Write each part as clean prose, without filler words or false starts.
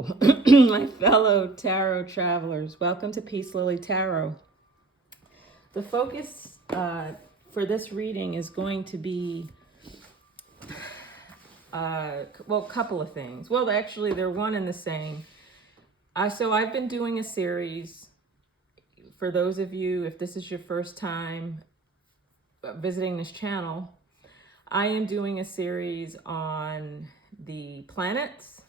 Hello, my fellow tarot travelers. Welcome to Peace Lily Tarot. The focus for this reading is going to be, a couple of things. Well, actually, they're one and the same. So I've been doing a series. For those of you, if this is your first time visiting this channel, I am doing a series on the planets,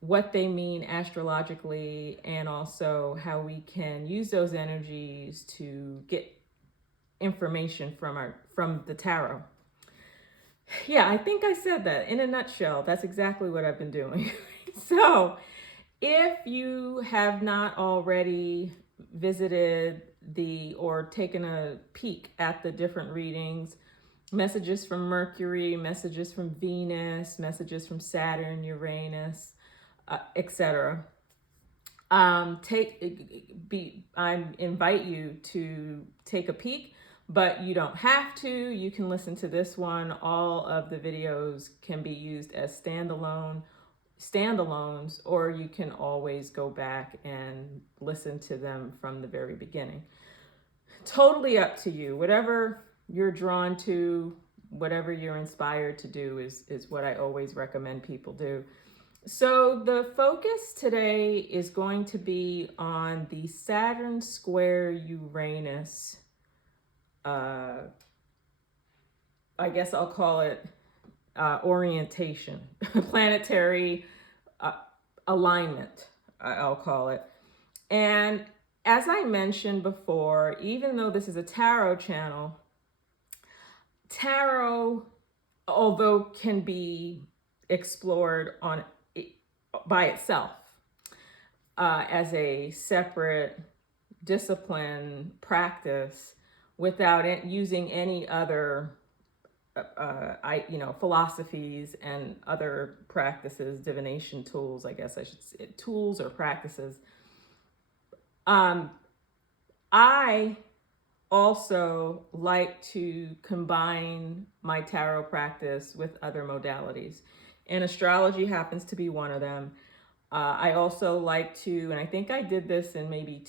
what they mean astrologically, and also how we can use those energies to get information from the tarot. Yeah, I think I said that in a nutshell. That's exactly what I've been doing. So if you have not already visited or taken a peek at the different readings, messages from Mercury, messages from Venus, messages from Saturn, Uranus, etc. I invite you to take a peek, but you don't have to. You can listen to this one. All of the videos can be used as standalones, or you can always go back and listen to them from the very beginning. Totally up to you. Whatever you're drawn to, whatever you're inspired to do is what I always recommend people do. So the focus today is going to be on the Saturn Square Uranus. I guess I'll call it orientation, planetary alignment, I'll call it. And as I mentioned before, even though this is a tarot channel, tarot, although can be explored by itself as a separate discipline practice without using any other philosophies and other practices, divination tools, I guess I should say, tools or practices. I also like to combine my tarot practice with other modalities, and astrology happens to be one of them. I also like to, and I think I did this in maybe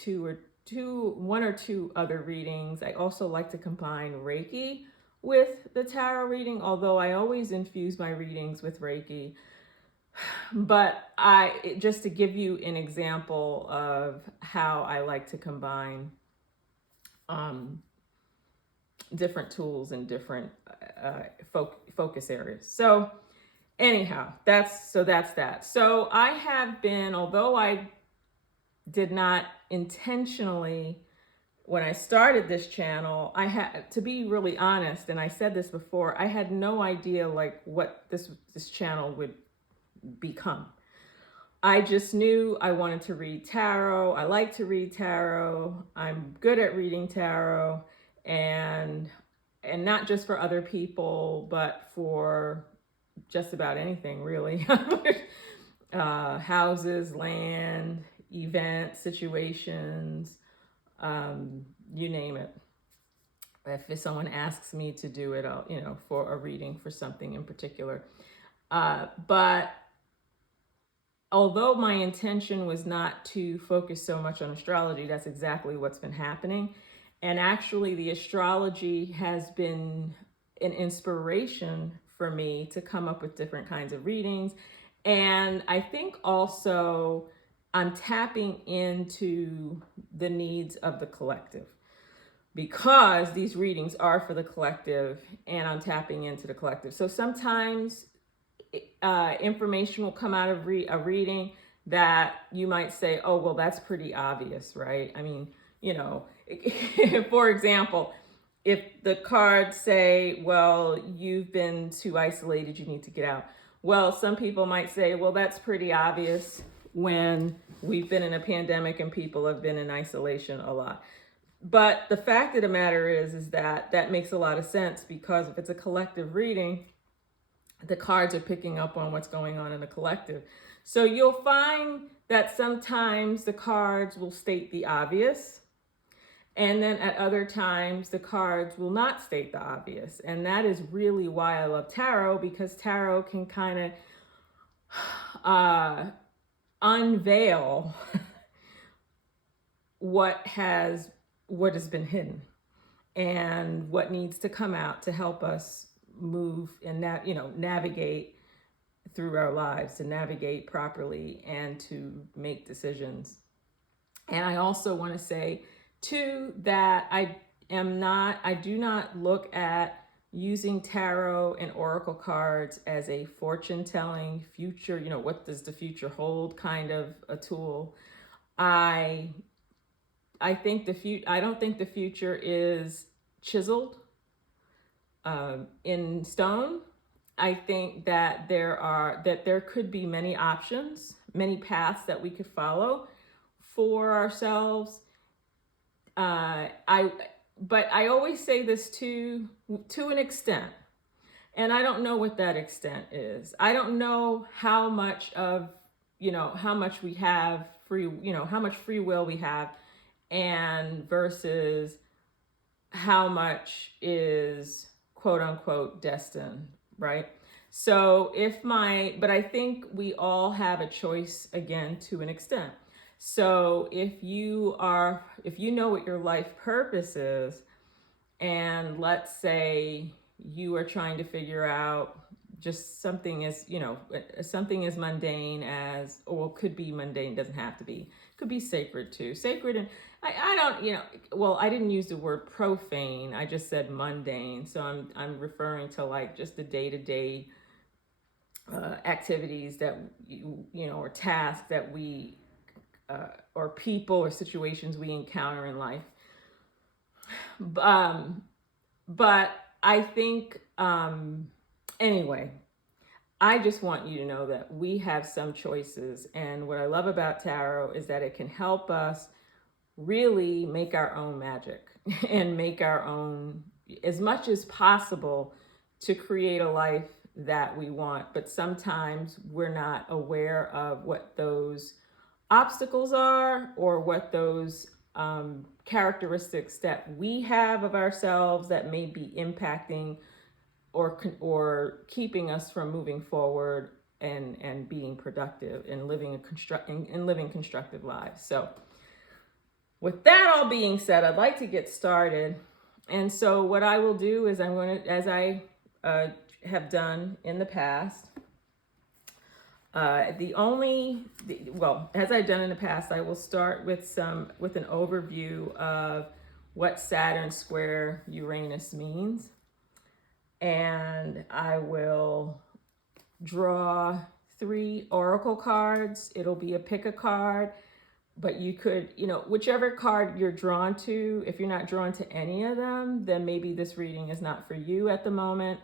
one or two other readings, I also like to combine Reiki with the tarot reading, although I always infuse my readings with Reiki. But just to give you an example of how I like to combine different tools and different focus areas. So anyhow, that's that. So I have been, although I did not intentionally, when I started this channel, I had to be really honest, and I said this before, I had no idea like what this channel would become. I just knew I wanted to read tarot. I like to read tarot. I'm good at reading tarot, and not just for other people, but for just about anything, really. Houses, land, events, situations, you name it. If someone asks me to do it, I'll, for a reading for something in particular. But although my intention was not to focus so much on astrology, that's exactly what's been happening. And actually, the astrology has been an inspiration for me to come up with different kinds of readings. And I think also I'm tapping into the needs of the collective, because these readings are for the collective, and I'm tapping into the collective. So sometimes information will come out of a reading that you might say, oh, well, that's pretty obvious, right? I mean, for example, if the cards say, well, you've been too isolated, you need to get out. Well, some people might say, well, that's pretty obvious when we've been in a pandemic and people have been in isolation a lot. But the fact of the matter is that makes a lot of sense, because if it's a collective reading, the cards are picking up on what's going on in the collective. So you'll find that sometimes the cards will state the obvious, and then at other times the cards will not state the obvious. And that is really why I love tarot, because tarot can kind of unveil what has been hidden and what needs to come out to help us move and navigate through our lives, to navigate properly and to make decisions. And I also want to say too that I do not look at using tarot and oracle cards as a fortune telling future, what does the future hold kind of a tool. I think I don't think the future is chiseled in stone. I think that there could be many options, many paths that we could follow for ourselves. But I always say this to an extent, and I don't know what that extent is. I don't know how much we have how much free will we have, and versus how much is quote unquote destined, right? So but I think we all have a choice again to an extent. So if you know what your life purpose is, and let's say you are trying to figure out just something as mundane as, or could be mundane, doesn't have to be, could be sacred too. Sacred, and I don't, I didn't use the word profane, I just said mundane. So I'm referring to like just the day-to-day activities that or tasks that we or people or situations we encounter in life. But I think anyway, I just want you to know that we have some choices, and what I love about tarot is that it can help us really make our own magic and make our own, as much as possible, to create a life that we want. But sometimes we're not aware of what those obstacles are, or what those characteristics that we have of ourselves that may be impacting or keeping us from moving forward and being productive and living constructive lives. So with that all being said, I'd like to get started. And so what I will do is I'm going to, as I have done in the past, as I've done in the past, I will start with an overview of what Saturn Square Uranus means. And I will draw 3 oracle cards. It'll be a pick a card, but you could, whichever card you're drawn to. If you're not drawn to any of them, then maybe this reading is not for you at the moment.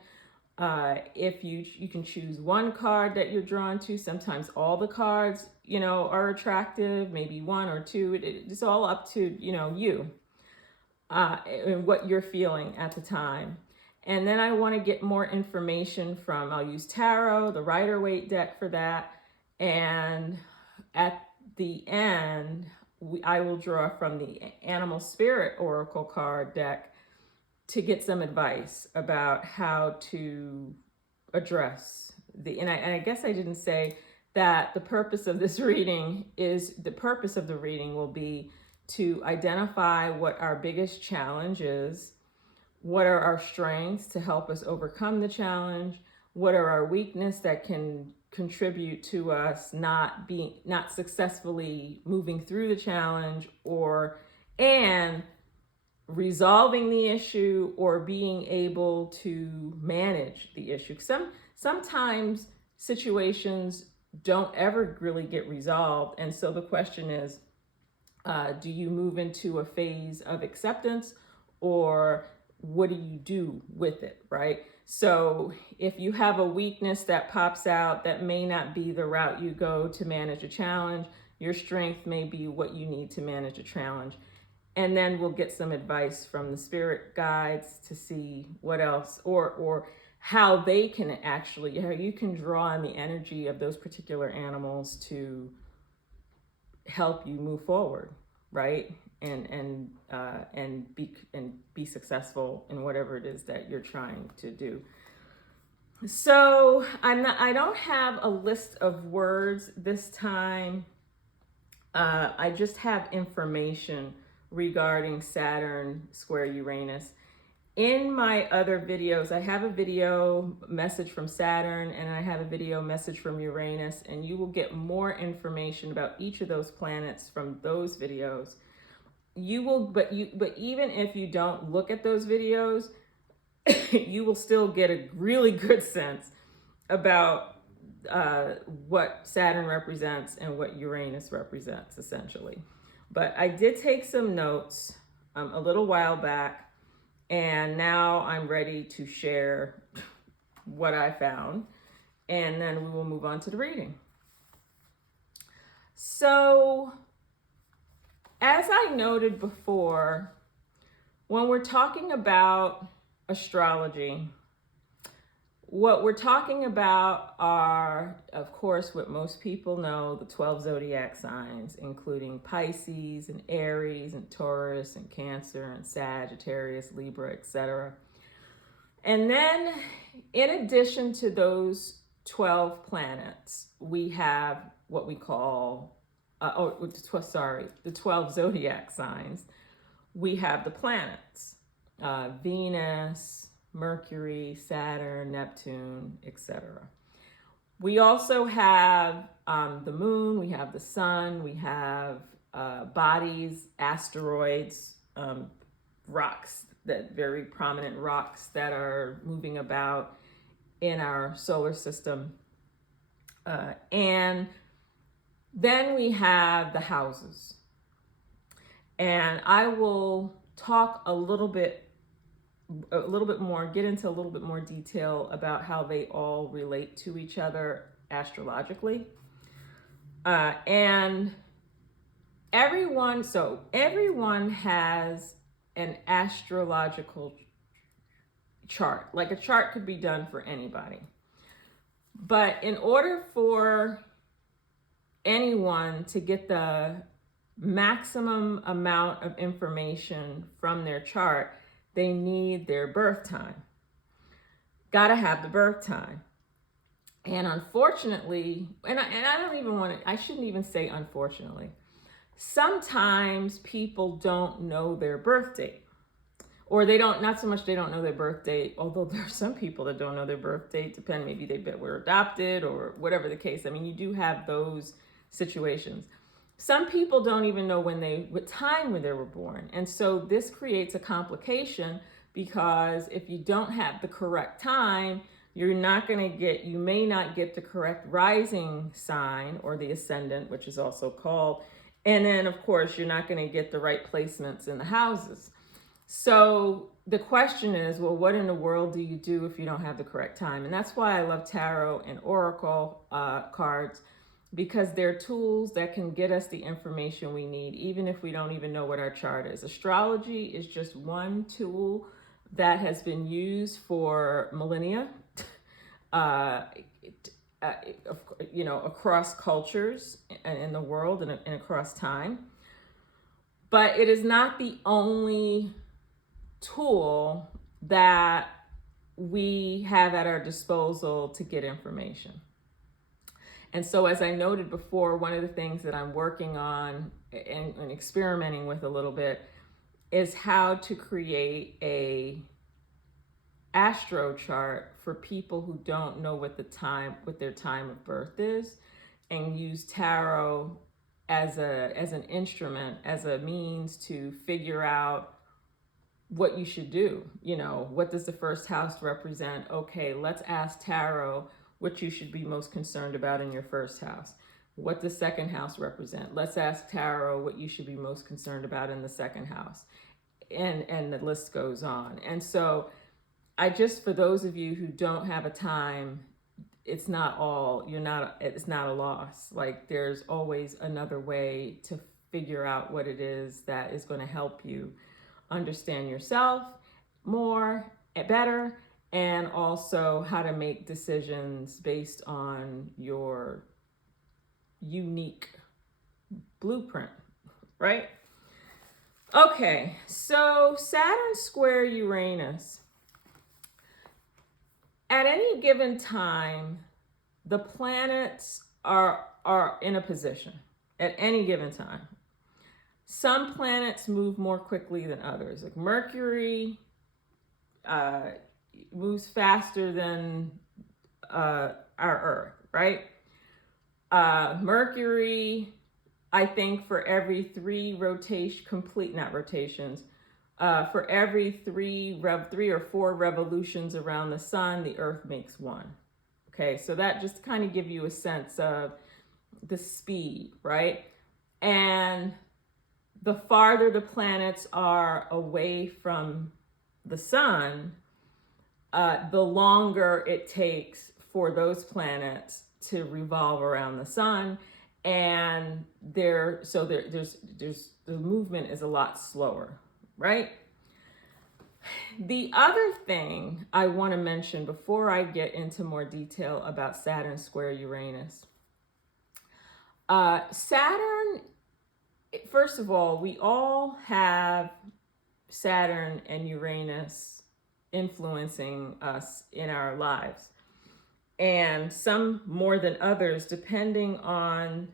If you can choose one card that you're drawn to. Sometimes all the cards, are attractive, maybe 1 or 2. It's all up to, you, and what you're feeling at the time. And then I want to get more information from, I'll use tarot, the Rider-Waite deck for that. And at the end, I will draw from the Animal Spirit Oracle card deck to get some advice about how to address and I guess I didn't say that the purpose of the reading will be to identify what our biggest challenge is, what are our strengths to help us overcome the challenge, what are our weaknesses that can contribute to us not successfully moving through the challenge, and resolving the issue or being able to manage the issue. Sometimes situations don't ever really get resolved. And so the question is, do you move into a phase of acceptance, or what do you do with it, right? So if you have a weakness that pops out, that may not be the route you go to manage a challenge. Your strength may be what you need to manage a challenge. And then we'll get some advice from the spirit guides to see what else, or how they can actually, how you can draw on the energy of those particular animals to help you move forward, right? And be successful in whatever it is that you're trying to do. So I don't have a list of words this time. I just have information regarding Saturn square Uranus. In my other videos, I have a video message from Saturn and I have a video message from Uranus, and you will get more information about each of those planets from those videos. You will, but even if you don't look at those videos, you will still get a really good sense about what Saturn represents and what Uranus represents, essentially. But I did take some notes a little while back, and now I'm ready to share what I found, and then we will move on to the reading. So, as I noted before, when we're talking about astrology, what we're talking about are, of course, what most people know, the 12 zodiac signs, including Pisces and Aries and Taurus and Cancer and Sagittarius, Libra, etc. And then, in addition to those 12 planets, we have what we call, the 12 zodiac signs. We have the planets, Venus, Mercury, Saturn, Neptune, etc. We also have the moon, we have the sun, we have bodies, asteroids, rocks, that very prominent rocks that are moving about in our solar system. And then we have the houses. And I will talk a little bit more, get into a little bit more detail about how they all relate to each other astrologically. And everyone has an astrological chart. Like, a chart could be done for anybody. But in order for anyone to get the maximum amount of information from their chart, they need their birth time. Gotta have the birth time. And unfortunately, I shouldn't even say unfortunately. Sometimes people don't know their birth date. Or not so much they don't know their birth date, although there are some people that don't know their birth date, maybe they were adopted or whatever the case. I mean, you do have those situations. Some people don't even know what time when they were born. And so this creates a complication, because if you don't have the correct time, you may not get the correct rising sign or the ascendant, which is also called. And then, of course, you're not going to get the right placements in the houses. So the question is, well, what in the world do you do if you don't have the correct time? And that's why I love tarot and oracle cards, because they're tools that can get us the information we need, even if we don't even know what our chart is. Astrology is just one tool that has been used for millennia, across cultures and in the world and across time. But it is not the only tool that we have at our disposal to get information. And so, as I noted before, one of the things that I'm working on and experimenting with a little bit is how to create a astro chart for people who don't know what their time of birth is, and use tarot as an instrument, as a means to figure out what you should do. What does the first house represent? Okay, let's ask tarot what you should be most concerned about in your first house. What does second house represent? Let's ask tarot what you should be most concerned about in the second house. And the list goes on. And so for those of you who don't have a time, it's not a loss. Like, there's always another way to figure out what it is that is going to help you understand yourself more, better, and also how to make decisions based on your unique blueprint, right? Okay, so Saturn square Uranus. at any given time, the planets are in a position at any given time. Some planets move more quickly than others. Like Mercury moves faster than our Earth, right? Mercury, I think for every three for every three or four revolutions around the sun, the Earth makes one. Okay, so that just kind of give you a sense of the speed, right? And the farther the planets are away from the sun, the longer it takes for those planets to revolve around the sun, and the movement is a lot slower, right? The other thing I want to mention before I get into more detail about Saturn square Uranus. Saturn, first of all, we all have Saturn and Uranus influencing us in our lives, and some more than others, depending on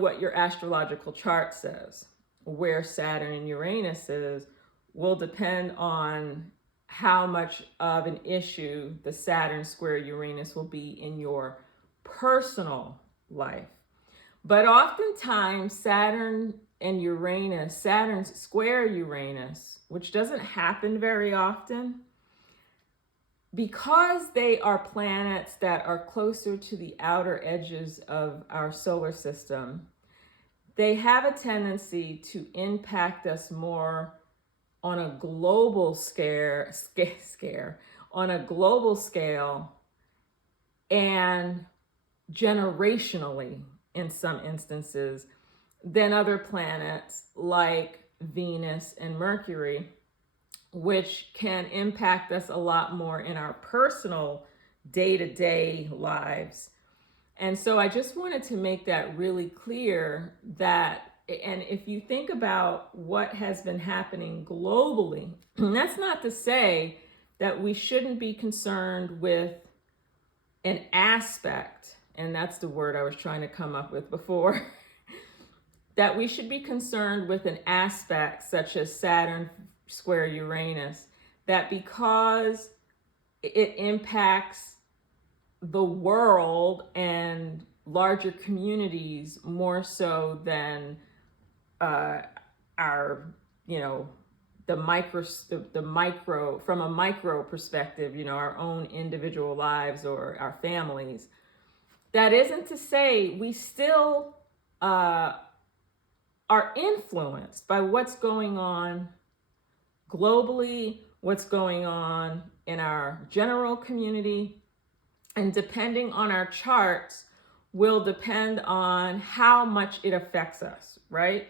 what your astrological chart says. Where Saturn and Uranus is will depend on how much of an issue the Saturn square Uranus will be in your personal life. But oftentimes Saturn square Uranus, which doesn't happen very often, because they are planets that are closer to the outer edges of our solar system, they have a tendency to impact us more on a global scale and generationally in some instances than other planets like Venus and Mercury, which can impact us a lot more in our personal day-to-day lives. And so I just wanted to make that really clear that, and if you think about what has been happening globally, that's not to say that we shouldn't be concerned with an aspect, and that's the word I was trying to come up with before, that we should be concerned with an aspect such as Saturn square Uranus, that because it impacts the world and larger communities more so than our, the micro, from a micro perspective, our own individual lives or our families. That isn't to say we still are influenced by what's going on globally, what's going on in our general community, and depending on our charts will depend on how much it affects us, right?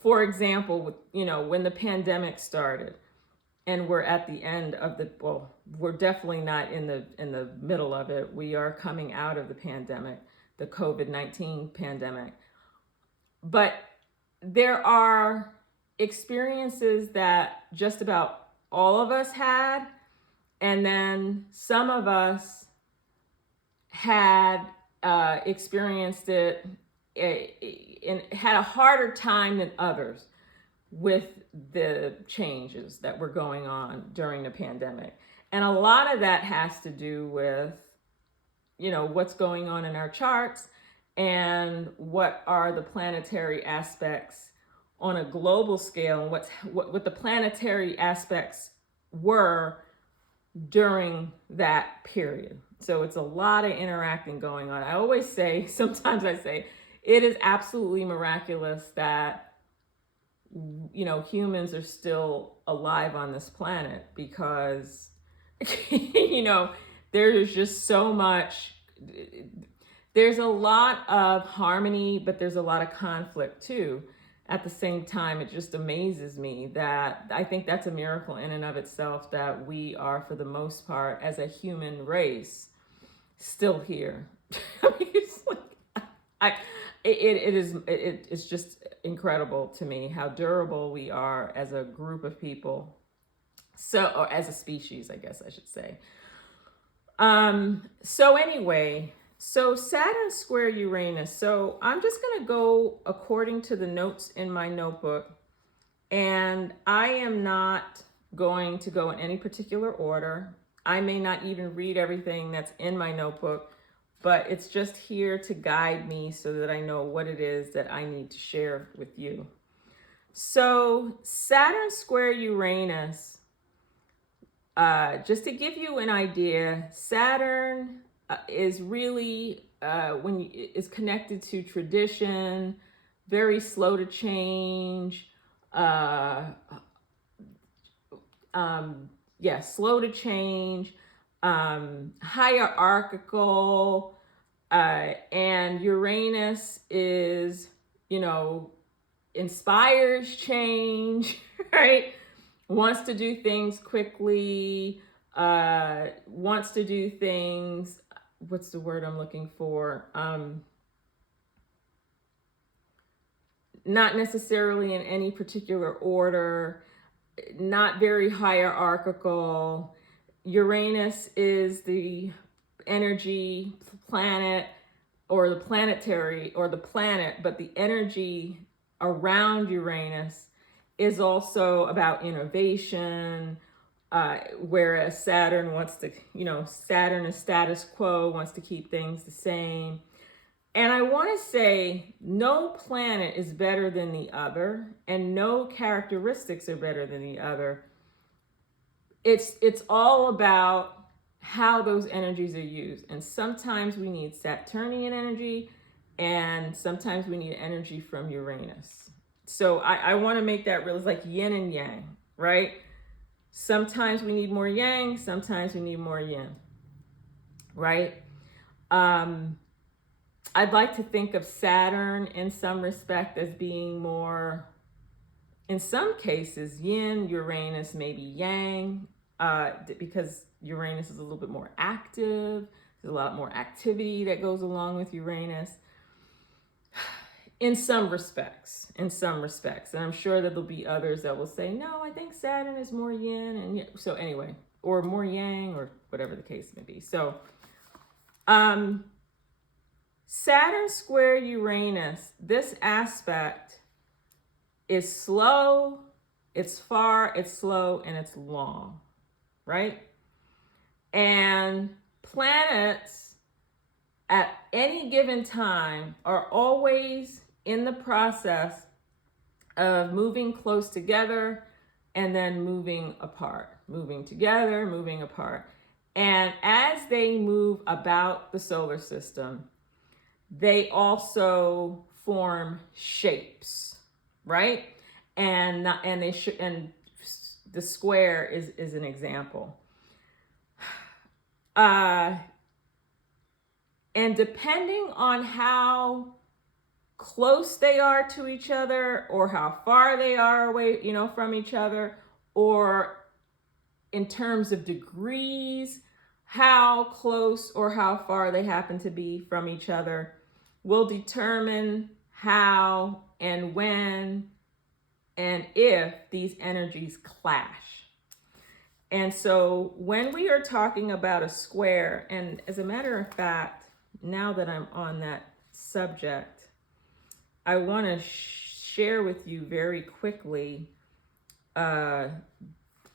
For example, when the pandemic started, and we're at the end of we're definitely not in the middle of it. We are coming out of the pandemic, the COVID-19 pandemic. But there are experiences that just about all of us had, and then some of us had experienced it and had a harder time than others with the changes that were going on during the pandemic. And a lot of that has to do with, what's going on in our charts and what are the planetary aspects on a global scale, and what the planetary aspects were during that period. So it's a lot of interacting going on. I always say, sometimes I say, it is absolutely miraculous that, humans are still alive on this planet, because, there is just so much, there's a lot of harmony, but there's a lot of conflict too. At the same time, it just amazes me that I think that's a miracle in and of itself, that we are, for the most part, as a human race, still here. It's just incredible to me how durable we are as a group of people, So, or as a species, I guess I should say. So anyway, so Saturn square Uranus. So I'm just going to go according to the notes in my notebook, and I am not going to go in any particular order. I may not even read everything that's in my notebook, but it's just here to guide me so that I know what it is that I need to share with you. So Saturn square Uranus, just to give you an idea, Saturn is really is connected to tradition, very slow to change. Slow to change, hierarchical, and Uranus is, inspires change, right? Wants to do things quickly, wants to do things, what's the word I'm looking for? Not necessarily in any particular order, not very hierarchical. Uranus is the energy planet, or the planetary, or the planet, but the energy around Uranus is also about innovation, whereas Saturn wants to, Saturn is status quo, wants to keep things the same. And I want to say no planet is better than the other, and no characteristics are better than the other. It's all about how those energies are used. And sometimes we need Saturnian energy, and sometimes we need energy from Uranus. So I want to make that real. It's like yin and yang, right? Sometimes we need more yang, sometimes we need more yin, right? I'd like to think of Saturn in some respect as being more, in some cases, yin, Uranus maybe yang, because Uranus is a little bit more active. There's a lot more activity that goes along with Uranus. In some respects. And I'm sure that there'll be others that will say, no, I think Saturn is more yin. And so anyway, or more yang, or whatever the case may be. So, Saturn square Uranus, this aspect is slow, it's far, it's slow, and it's long, right? And planets at any given time are always in the process of moving close together and then moving apart, moving together, moving apart. And as they move about the solar system, they also form shapes, right? And the square is an example. And depending on how close they are to each other, or how far they are away, from each other, or in terms of degrees, how close or how far they happen to be from each other, will determine how and when and if these energies clash. And so when we are talking about a square, and as a matter of fact, now that I'm on that subject, I want to share with you very quickly the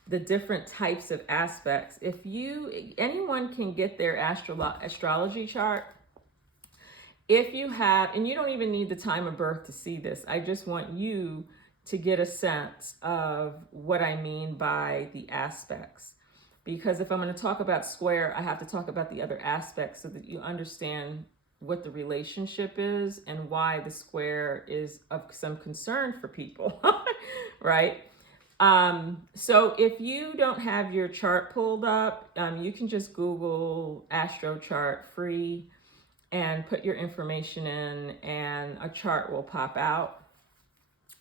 different types of aspects. If anyone can get their astrology chart, if you have, and you don't even need the time of birth to see this, I just want you to get a sense of what I mean by the aspects. Because if I'm going to talk about square, I have to talk about the other aspects so that you understand what the relationship is and why the square is of some concern for people, right? So if you don't have your chart pulled up, you can just Google Astro Chart free and put your information in, and a chart will pop out.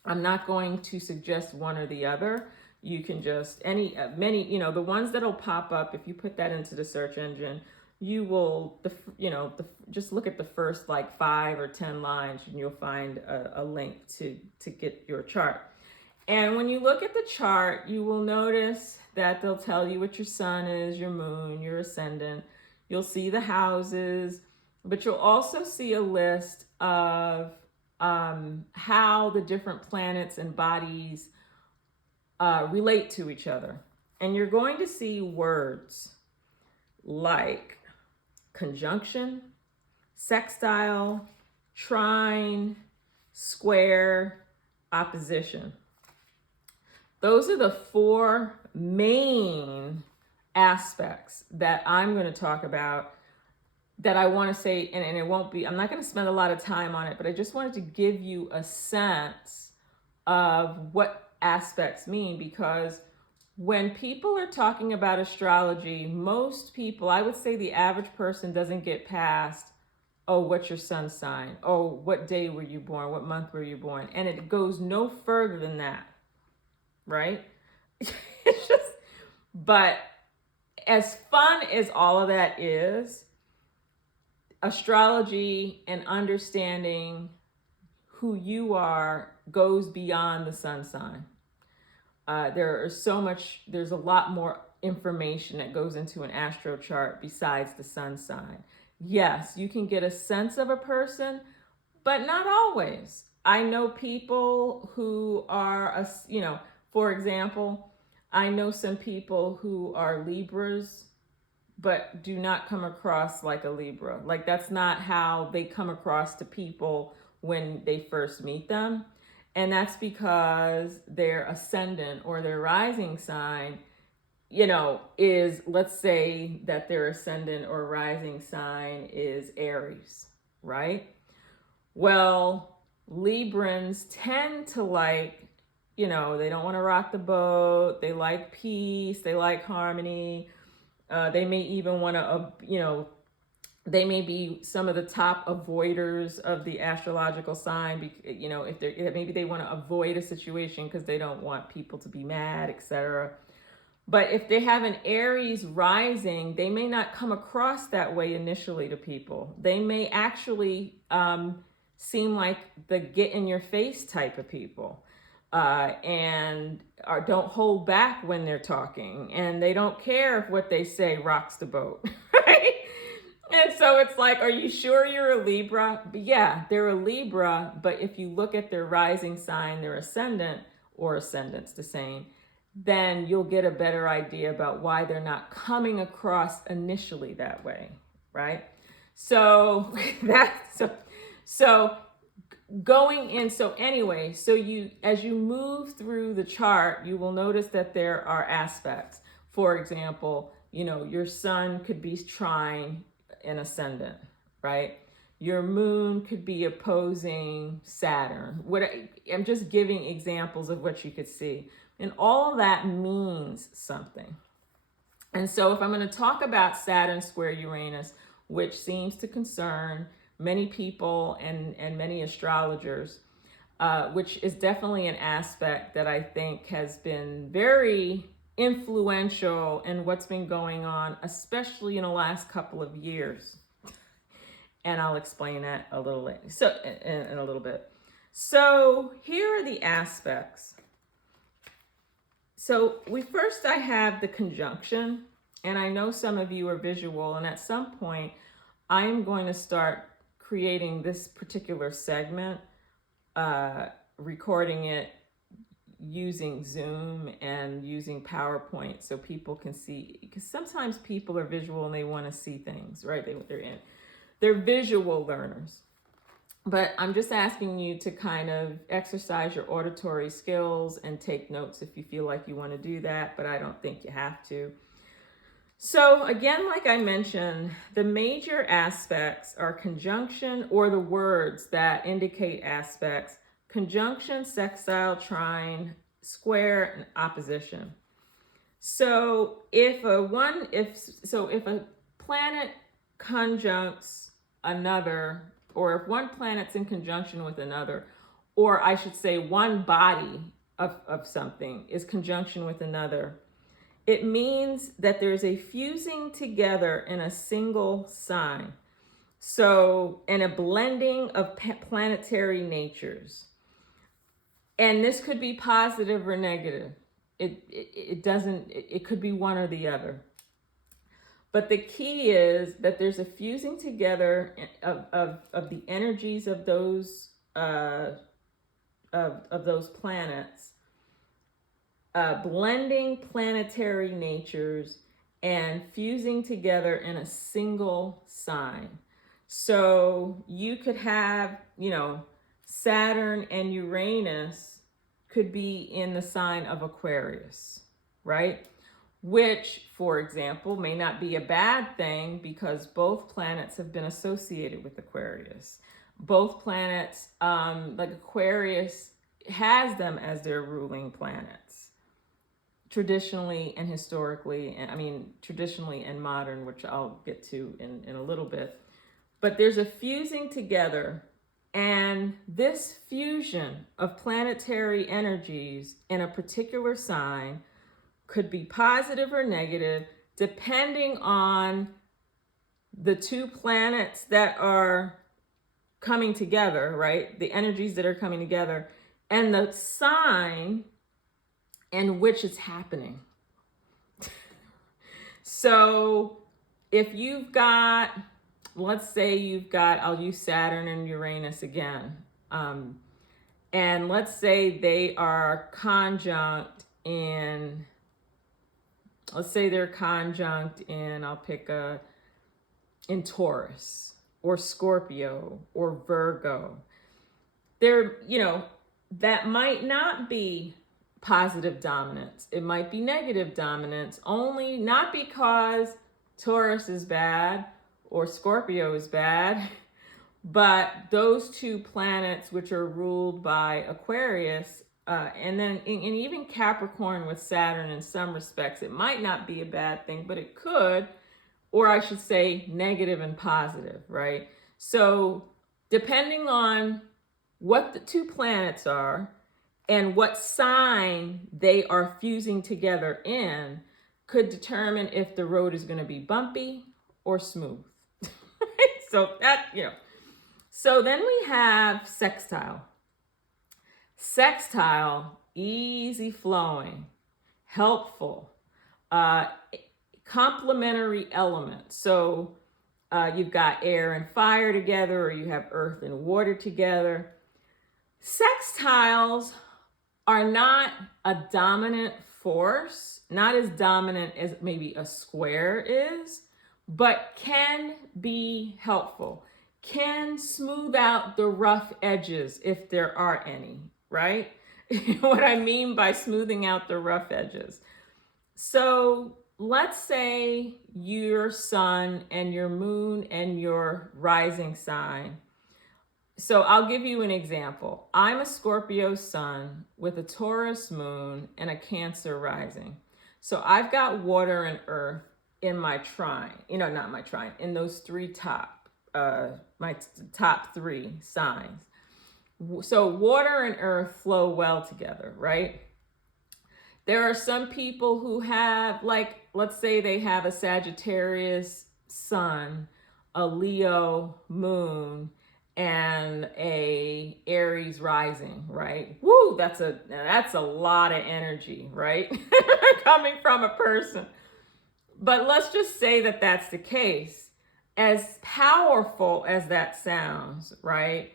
I'm not going to suggest one or the other. You can just, many, the ones that'll pop up, if you put that into the search engine, you will, just look at the first like 5 or 10 lines, and you'll find a link to get your chart. And when you look at the chart, you will notice that they'll tell you what your sun is, your moon, your ascendant. You'll see the houses, but you'll also see a list of how the different planets and bodies relate to each other. And you're going to see words like conjunction, sextile, trine, square, opposition. Those are the four main aspects that I'm going to talk about, that I want to say, and it won't be, I'm not going to spend a lot of time on it, but I just wanted to give you a sense of what aspects mean, because when people are talking about astrology, most people, I would say the average person doesn't get past, oh, what's your sun sign? Oh, what day were you born? What month were you born? And it goes no further than that, right? It's just, but as fun as all of that is, astrology and understanding who you are goes beyond the sun sign. There's a lot more information that goes into an astro chart besides the sun sign. Yes, you can get a sense of a person, but not always. I know people who are, for example, I know some people who are Libras, but do not come across like a Libra. Like, that's not how they come across to people when they first meet them. And that's because their ascendant or their rising sign, is, let's say that their ascendant or rising sign is Aries, right? Well, Librans tend to like, they don't want to rock the boat. They like peace. They like harmony. They may even want to, they may be some of the top avoiders of the astrological sign. If maybe they want to avoid a situation because they don't want people to be mad, etc. But if they have an Aries rising, they may not come across that way initially to people. They may actually seem like the get in your face type of people, and don't hold back when they're talking, and they don't care if what they say rocks the boat, right? And so it's like, are you sure you're a Libra? But yeah, they're a Libra, but if you look at their rising sign, their ascendant, or ascendant's the same, then you'll get a better idea about why they're not coming across initially that way, right? So going in, as you move through the chart, you will notice that there are aspects. For example, your sun could be trine an ascendant, right? Your moon could be opposing Saturn. I'm just giving examples of what you could see. And all of that means something. And so if I'm going to talk about Saturn Square Uranus, which seems to concern many people and many astrologers, which is definitely an aspect that I think has been very influential in what's been going on, especially in the last couple of years. And I'll explain that a little later. So in a little bit. So here are the aspects. So I have the conjunction, and I know some of you are visual, and at some point I'm going to start creating this particular segment, recording it using Zoom and using PowerPoint so people can see, because sometimes people are visual and they want to see things, right? They're visual learners. But I'm just asking you to kind of exercise your auditory skills and take notes if you feel like you want to do that, but I don't think you have to. So again, like I mentioned, the major aspects are conjunction, or the words that indicate aspects: conjunction, sextile, trine, square, and opposition. So if a planet conjuncts another, or if one planet's in conjunction with another, or I should say one body of something is conjunction with another, it means that there's a fusing together in a single sign. So, and a blending of planetary natures. And this could be positive or negative. it doesn't, it could be one or the other. But the key is that there's a fusing together of the energies of those of those planets, blending planetary natures and fusing together in a single sign. So you could have, Saturn and Uranus could be in the sign of Aquarius, right? Which, for example, may not be a bad thing because both planets have been associated with Aquarius. Both planets, like Aquarius, has them as their ruling planets, traditionally and historically, and traditionally and modern, which I'll get to in a little bit. But there's a fusing together, and this fusion of planetary energies in a particular sign could be positive or negative, depending on the two planets that are coming together, right? The energies that are coming together, and the sign in which it's happening. So if you've got, let's say you've got, I'll use Saturn and Uranus again. And let's say they are conjunct in, I'll pick in Taurus or Scorpio or Virgo. That might not be positive dominance. It might be negative dominance, only not because Taurus is bad or Scorpio is bad, but those two planets, which are ruled by Aquarius, and even Capricorn with Saturn in some respects, it might not be a bad thing, but it could, or I should say negative and positive, right? So depending on what the two planets are and what sign they are fusing together in could determine if the road is going to be bumpy or smooth. So so then we have sextile. Sextile, easy flowing, helpful, complementary elements. So you've got air and fire together, or you have earth and water together. Sextiles are not a dominant force, not as dominant as maybe a square is, but can be helpful, can smooth out the rough edges if there are any, right? What I mean by smoothing out the rough edges. So let's say your sun and your moon and your rising sign. So I'll give you an example. I'm a Scorpio sun with a Taurus moon and a Cancer rising. So I've got water and earth in my trine, not my trine, in those my top three signs. So water and earth flow well together, right? There are some people who have, let's say they have a Sagittarius sun, a Leo moon, and a Aries rising, right? Woo, that's a lot of energy, right? Coming from a person. But let's just say that that's the case. As powerful as that sounds, right?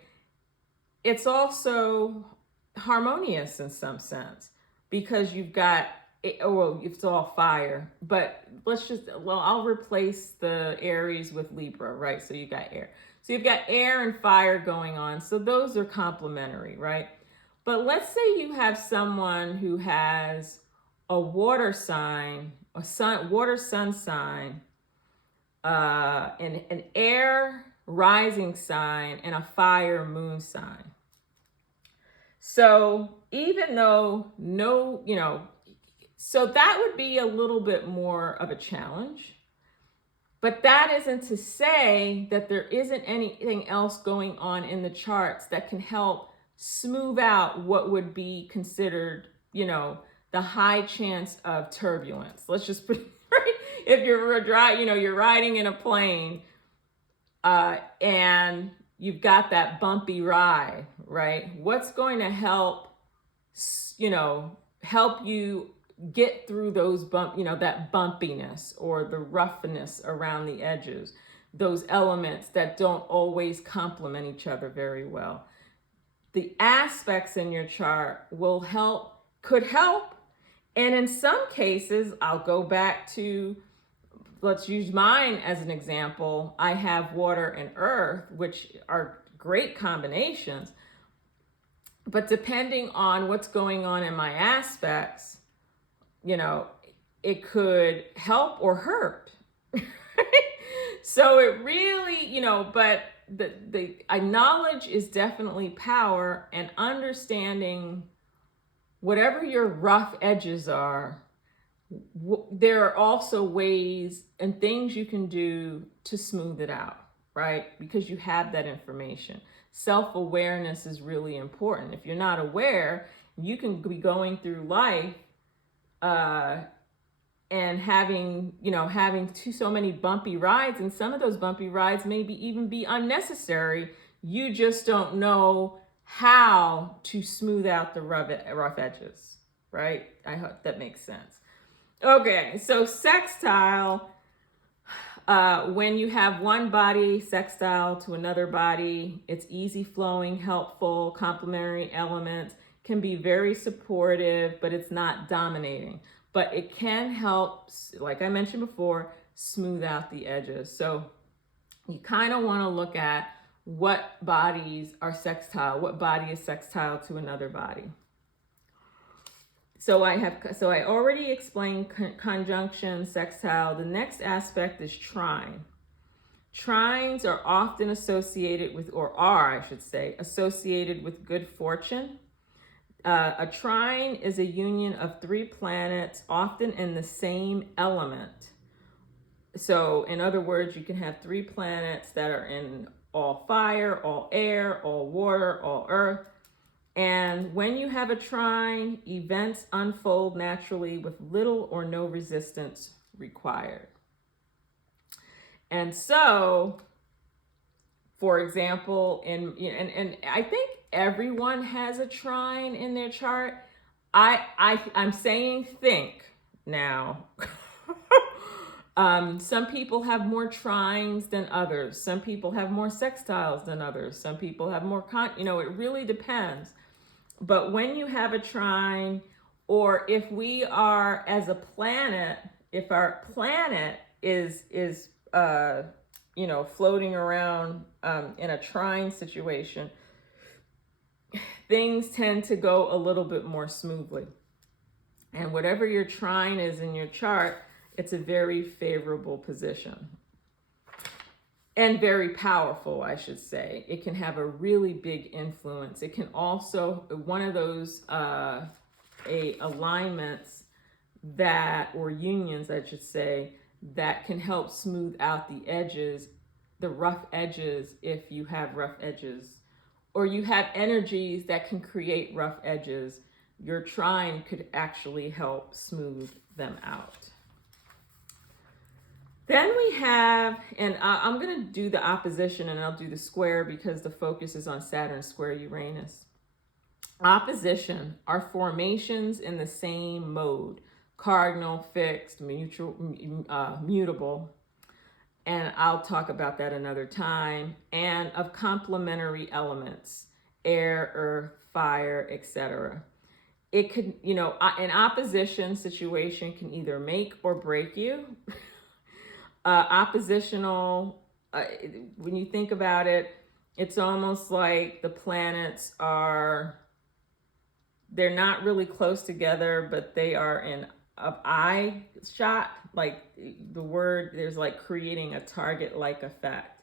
It's also harmonious in some sense, because you've got, it's all fire, but I'll replace the Aries with Libra, right? So you got air. So you've got air and fire going on. So those are complementary, right? But let's say you have someone who has a water sign, water sun sign, an air rising sign, and a fire moon sign. So even though so that would be a little bit more of a challenge. But that isn't to say that there isn't anything else going on in the charts that can help smooth out what would be considered, the high chance of turbulence. Let's just put it right. If you're riding in a plane, and you've got that bumpy ride, right? What's going to help you get through those that bumpiness or the roughness around the edges, those elements that don't always complement each other very well. The aspects in your chart could help. And in some cases, I'll go back to, let's use mine as an example. I have water and earth, which are great combinations. But depending on what's going on in my aspects, it could help or hurt. So it really, but the knowledge is definitely power, and understanding whatever your rough edges are, there are also ways and things you can do to smooth it out, right? Because you have that information. Self-awareness is really important. If you're not aware, you can be going through life and having so many bumpy rides, and some of those bumpy rides maybe even be unnecessary. You just don't know how to smooth out the rough edges, right? I hope that makes sense. Okay, so sextile, when you have one body sextile to another body, it's easy flowing, helpful, complementary elements, can be very supportive, but it's not dominating. But it can help, like I mentioned before, smooth out the edges. So you kind of want to look at what bodies are sextile, what body is sextile to another body. So I already explained conjunction, sextile. The next aspect is trine. Trines are often associated with, associated with good fortune. A trine is a union of three planets, often in the same element. So in other words, you can have three planets that are in all fire, all air, all water, all earth. And when you have a trine, events unfold naturally with little or no resistance required. And so, for example, and I think everyone has a trine in their chart. I'm saying think now. Some people have more trines than others. Some people have more sextiles than others. Some people have more it really depends. But when you have a trine, or if we are as a planet, if our planet is floating around in a trine situation, things tend to go a little bit more smoothly. And whatever your trine is in your chart, it's a very favorable position. And very powerful, I should say. It can have a really big influence. It can also, one of those alignments or unions, I should say, that can help smooth out the edges, the rough edges, if you have rough edges, or you have energies that can create rough edges. Your trine could actually help smooth them out. Then we have, and I'm going to do the opposition and I'll do the square because the focus is on Saturn Square Uranus. Opposition are formations in the same mode: cardinal, fixed, mutable. And I'll talk about that another time. And of complementary elements: air, earth, fire, etc. It could, an opposition situation can either make or break you. Oppositional, when you think about it, it's almost like the planets they're not really close together, but they are in an eye shot. Like the word, there's like creating a target-like effect.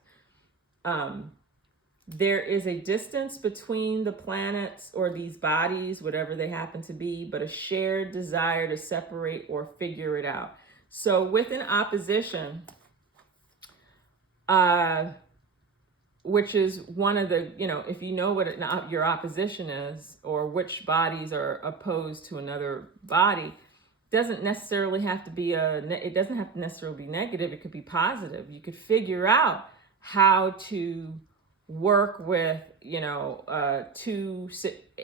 There is a distance between the planets or these bodies, whatever they happen to be, but a shared desire to separate or figure it out. So with an opposition, which is one of the, if you know what your opposition is, or which bodies are opposed to another body, doesn't necessarily have to be it doesn't have to necessarily be negative. It could be positive. You could figure out how to work with, two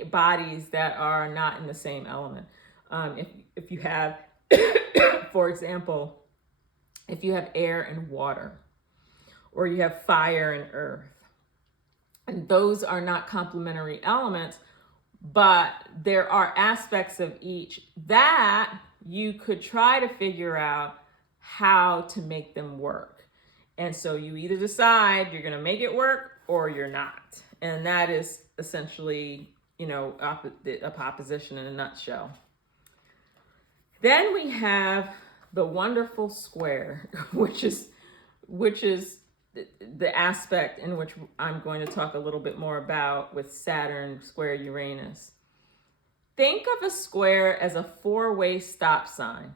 bodies that are not in the same element. If you have, for example, if you have air and water, or you have fire and earth, and those are not complementary elements, but there are aspects of each that you could try to figure out how to make them work. And so you either decide you're going to make it work or you're not. And that is essentially, a proposition in a nutshell. Then we have the wonderful square, which is the aspect in which I'm going to talk a little bit more about with Saturn Square Uranus. Think of a square as a 4-way stop sign.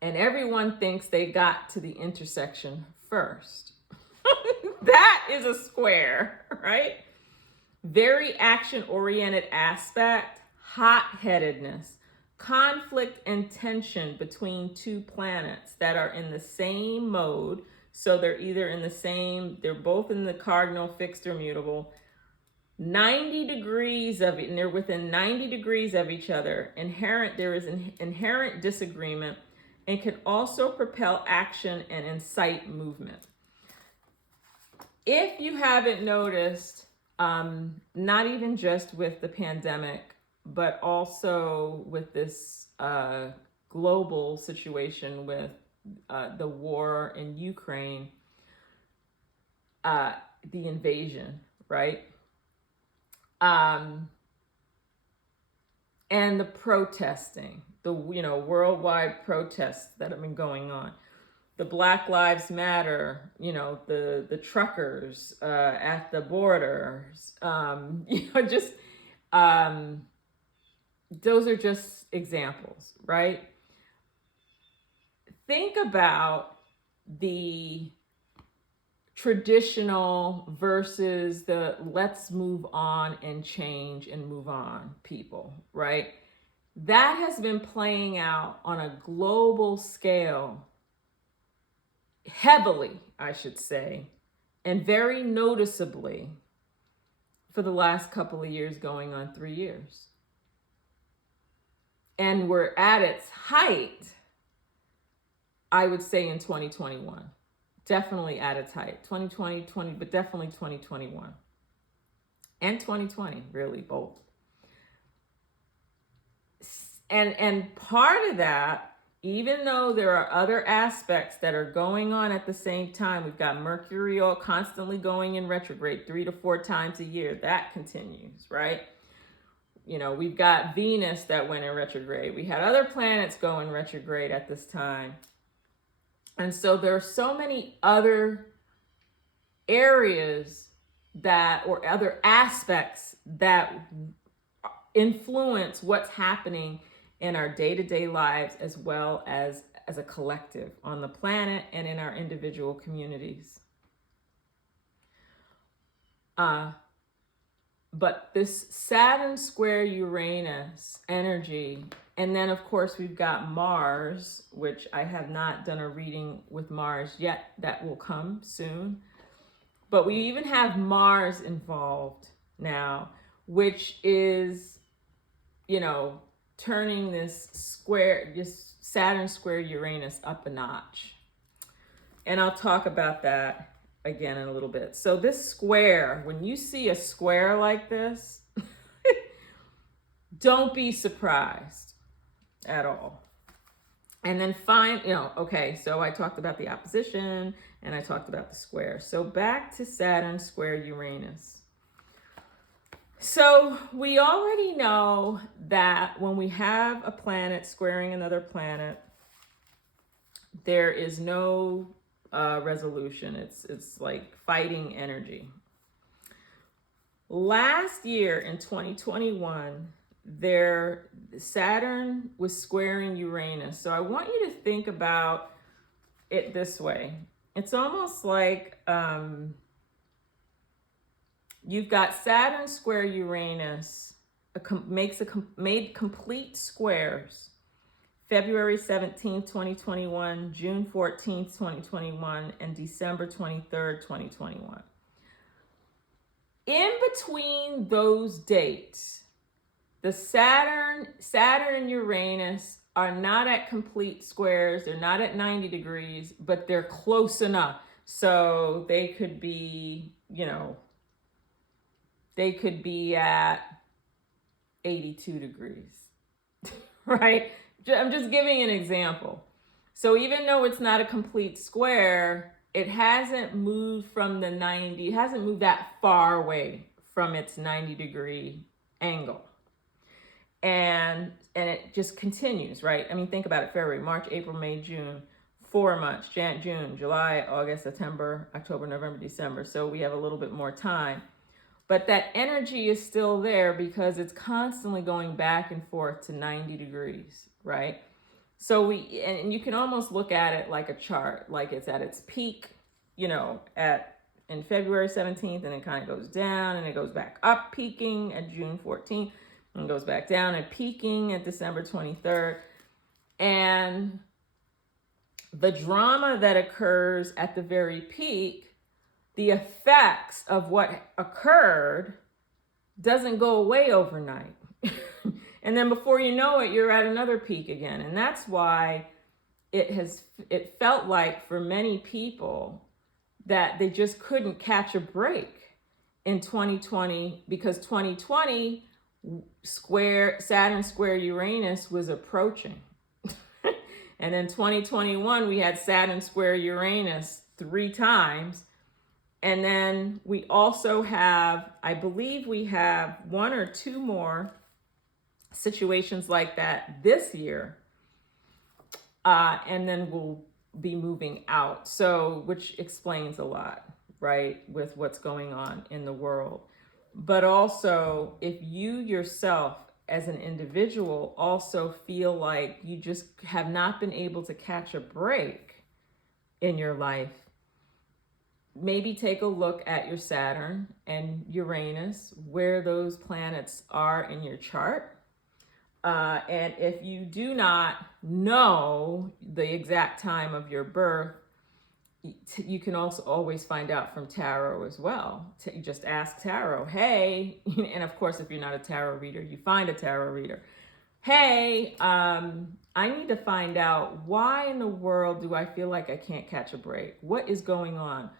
And everyone thinks they got to the intersection first. That is a square, right? Very action-oriented aspect, hot-headedness, conflict and tension between two planets that are in the same mode. So they're both in the cardinal, fixed, or mutable. 90 degrees of it, and they're within 90 degrees of each other. There is an inherent disagreement and can also propel action and incite movement. If you haven't noticed, not even just with the pandemic, but also with this global situation with the war in Ukraine, the invasion, right? And the protesting, the worldwide protests that have been going on, the Black Lives Matter, the truckers at the borders, those are just examples, right? Think about the traditional versus the let's move on and change and move on people, right? That has been playing out on a global scale heavily, I should say, and very noticeably for the last couple of years, going on 3 years. And we're at its height, I would say, in 2021. Definitely at its height. 2020, but definitely 2021. And 2020, really, both. And part of that, even though there are other aspects that are going on at the same time, we've got Mercury constantly going in retrograde 3 to 4 times a year. That continues, right? We've got Venus that went in retrograde. We had other planets go in retrograde at this time. And so there are so many other areas or other aspects that influence what's happening in our day-to-day lives, as well as a collective on the planet and in our individual communities. But this Saturn Square Uranus energy, and then of course we've got Mars, which I have not done a reading with Mars yet. That will come soon. But we even have Mars involved now, which is, turning this Saturn Square Uranus up a notch. And I'll talk about that again in a little bit. So this square, when you see a square like this, don't be surprised at all. And then so I talked about the opposition and I talked about the square. So back to Saturn Square Uranus. So we already know that when we have a planet squaring another planet, there is no resolution. It's like fighting energy. Last year in 2021, Saturn was squaring Uranus. So I want you to think about it this way. It's almost like you've got Saturn square Uranus, made complete squares, February 17th, 2021, June 14th, 2021, and December 23rd, 2021. In between those dates, the Saturn and Uranus are not at complete squares. They're not at 90 degrees, but they're close enough. So they could be, they could be at 82 degrees, right? I'm just giving an example. So even though it's not a complete square, it hasn't moved from the 90, it hasn't moved that far away from its 90 degree angle. And it just continues, right? I mean, think about it. February, March, April, May, June, 4 months, June, July, August, September, October, November, December. So we have a little bit more time. But that energy is still there because it's constantly going back and forth to 90 degrees, right? So and you can almost look at it like a chart, like it's at its peak, in February 17th, and it kind of goes down and it goes back up, peaking at June 14th, and goes back down and peaking at December 23rd. And the drama that occurs at the very peak, the effects of what occurred doesn't go away overnight. And then before you know it, you're at another peak again. And that's why it felt like for many people that they just couldn't catch a break in 2020, because 2020 Saturn Square Uranus was approaching. And in 2021, we had Saturn Square Uranus 3 times. And then we also have, I believe we have 1 or 2 more situations like that this year. And then we'll be moving out. So, which explains a lot, right, with what's going on in the world. But also, if you yourself as an individual also feel like you just have not been able to catch a break in your life, maybe take a look at your Saturn and Uranus, where those planets are in your chart. And if you do not know the exact time of your birth, you can also always find out from tarot as well. You just ask tarot, hey, and of course, if you're not a tarot reader, you find a tarot reader. Hey, I need to find out, why in the world do I feel like I can't catch a break? What is going on?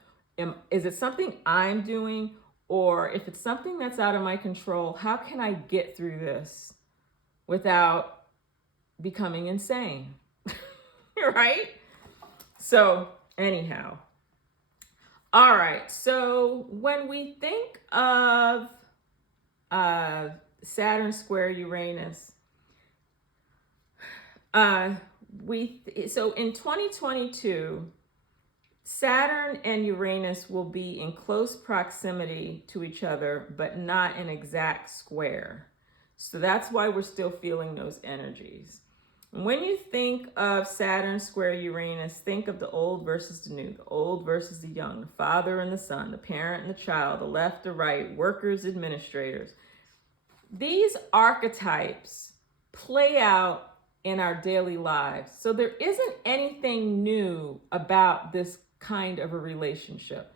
Is it something I'm doing? Or if it's something that's out of my control, how can I get through this without becoming insane? Right? So anyhow, all right. So when we think of Saturn Square Uranus, so in 2022, Saturn and Uranus will be in close proximity to each other, but not an exact square. So that's why we're still feeling those energies. When you think of Saturn Square Uranus, think of the old versus the new, the old versus the young, the father and the son, the parent and the child, the left, the right, workers, administrators. These archetypes play out in our daily lives. So there isn't anything new about this kind of a relationship.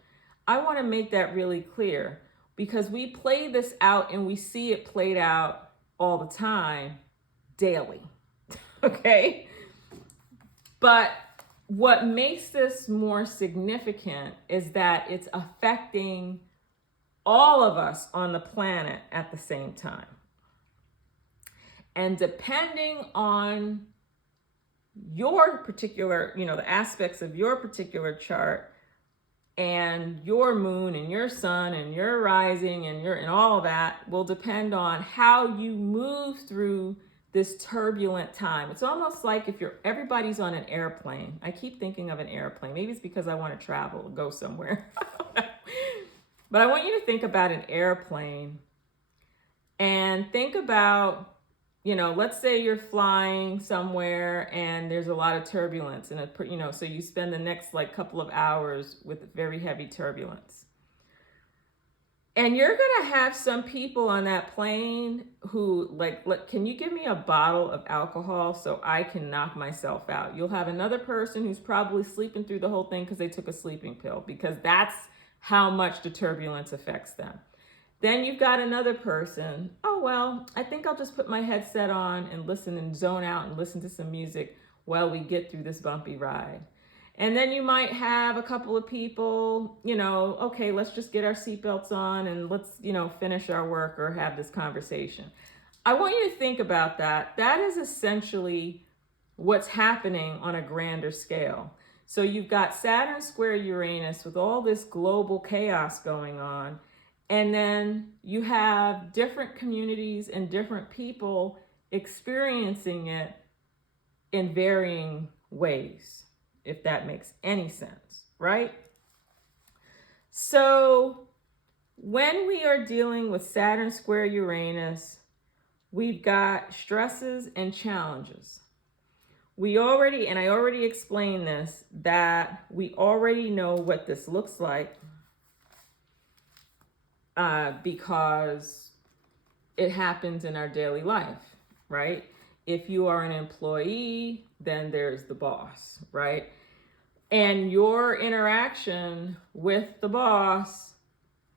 I want to make that really clear, because we play this out and we see it played out all the time, daily. Okay? But what makes this more significant is that it's affecting all of us on the planet at the same time. And depending on your particular, the aspects of your particular chart, and your moon and your sun and your rising and all of that will depend on how you move through this turbulent time. It's almost like if everybody's on an airplane. I keep thinking of an airplane. Maybe it's because I want to travel or go somewhere. But I want you to think about an airplane and think about, let's say you're flying somewhere and there's a lot of turbulence, and so you spend the next couple of hours with very heavy turbulence. And you're going to have some people on that plane who can you give me a bottle of alcohol so I can knock myself out? You'll have another person who's probably sleeping through the whole thing because they took a sleeping pill, because that's how much the turbulence affects them. Then you've got another person, oh, well, I think I'll just put my headset on and listen and zone out and listen to some music while we get through this bumpy ride. And then you might have a couple of people, okay, let's just get our seatbelts on and let's, finish our work or have this conversation. I want you to think about that. That is essentially what's happening on a grander scale. So you've got Saturn Square Uranus with all this global chaos going on. And then you have different communities and different people experiencing it in varying ways, if that makes any sense, right? So when we are dealing with Saturn Square Uranus, we've got stresses and challenges. I already explained this, that we already know what this looks like because it happens in our daily life, right? If you are an employee, then there's the boss, right? And your interaction with the boss,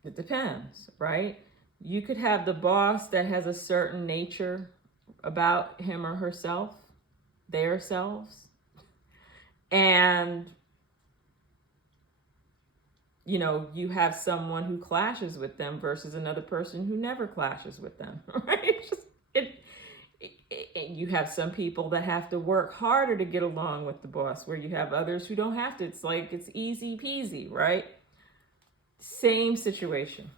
it depends, right? You could have the boss that has a certain nature about him or herself, their selves, and you have someone who clashes with them versus another person who never clashes with them, right? You have some people that have to work harder to get along with the boss, where you have others who don't have to. It's like it's easy peasy, right? Same situation.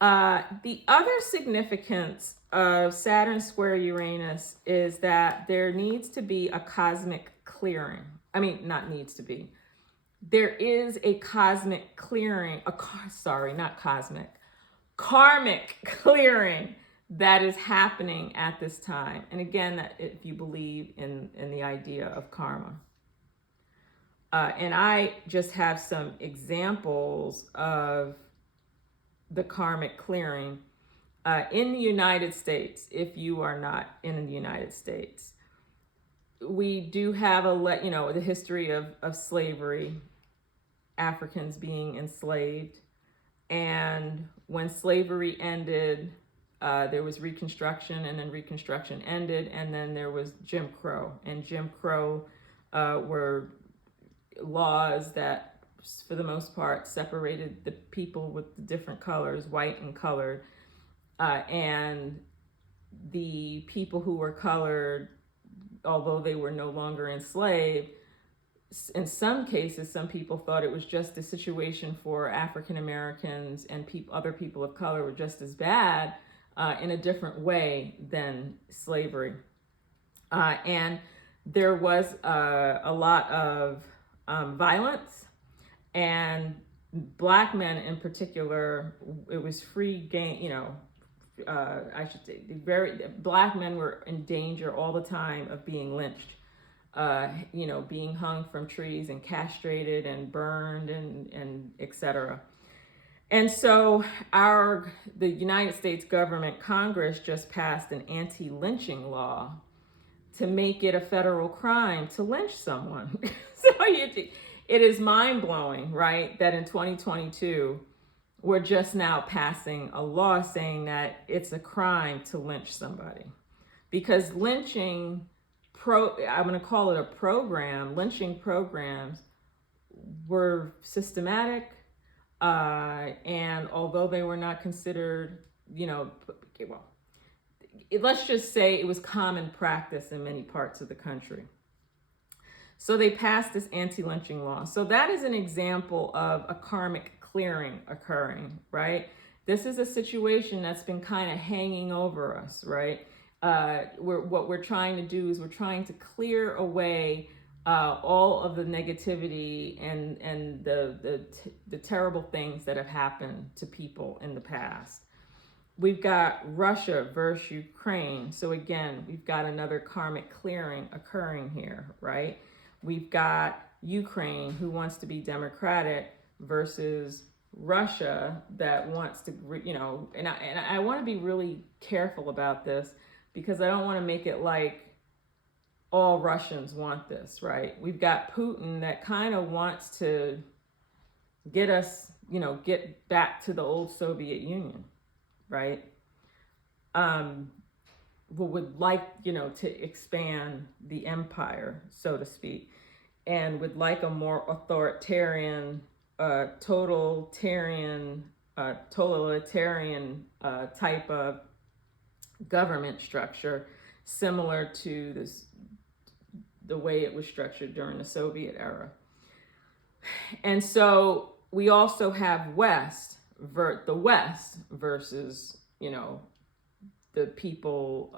The other significance of Saturn Square Uranus is that there needs to be a cosmic clearing. There is a cosmic clearing, karmic clearing that is happening at this time. And again, that if you believe in the idea of karma. And I just have some examples of the karmic clearing in the United States. If you are not in the United States, we do have the history of slavery, Africans being enslaved. And when slavery ended, there was Reconstruction, and then Reconstruction ended, and then there was Jim Crow. And Jim Crow were laws that, for the most part, separated the people with the different colors, white and colored, and the people who were colored, although they were no longer enslaved, in some cases, some people thought it was just a situation for African Americans, and other people of color were just as bad in a different way than slavery. And there was a lot of violence, and Black men in particular, it was free game, I should say, Black men were in danger all the time of being lynched, being hung from trees and castrated and burned and etc. And so the United States government, Congress, just passed an anti-lynching law to make it a federal crime to lynch someone. So it is mind-blowing, right, that in 2022, we're just now passing a law saying that it's a crime to lynch somebody. Because lynching, I'm going to call it a program, lynching programs were systematic, and although they were not considered, let's just say it was common practice in many parts of the country. So they passed this anti-lynching law. So that is an example of a karmic clearing occurring, right? This is a situation that's been kind of hanging over us, right? What we're trying to do is we're trying to clear away all of the negativity and the terrible things that have happened to people in the past. We've got Russia versus Ukraine. So again, we've got another karmic clearing occurring here, right? We've got Ukraine, who wants to be democratic, versus Russia that wants to, and I want to be really careful about this, because I don't want to make it like all Russians want this, right? We've got Putin that kind of wants to get us get back to the old Soviet Union, right? Would like, to expand the empire, so to speak, and would like a more authoritarian, totalitarian type of government structure, similar to the way it was structured during the Soviet era. And so we also have the West versus, the people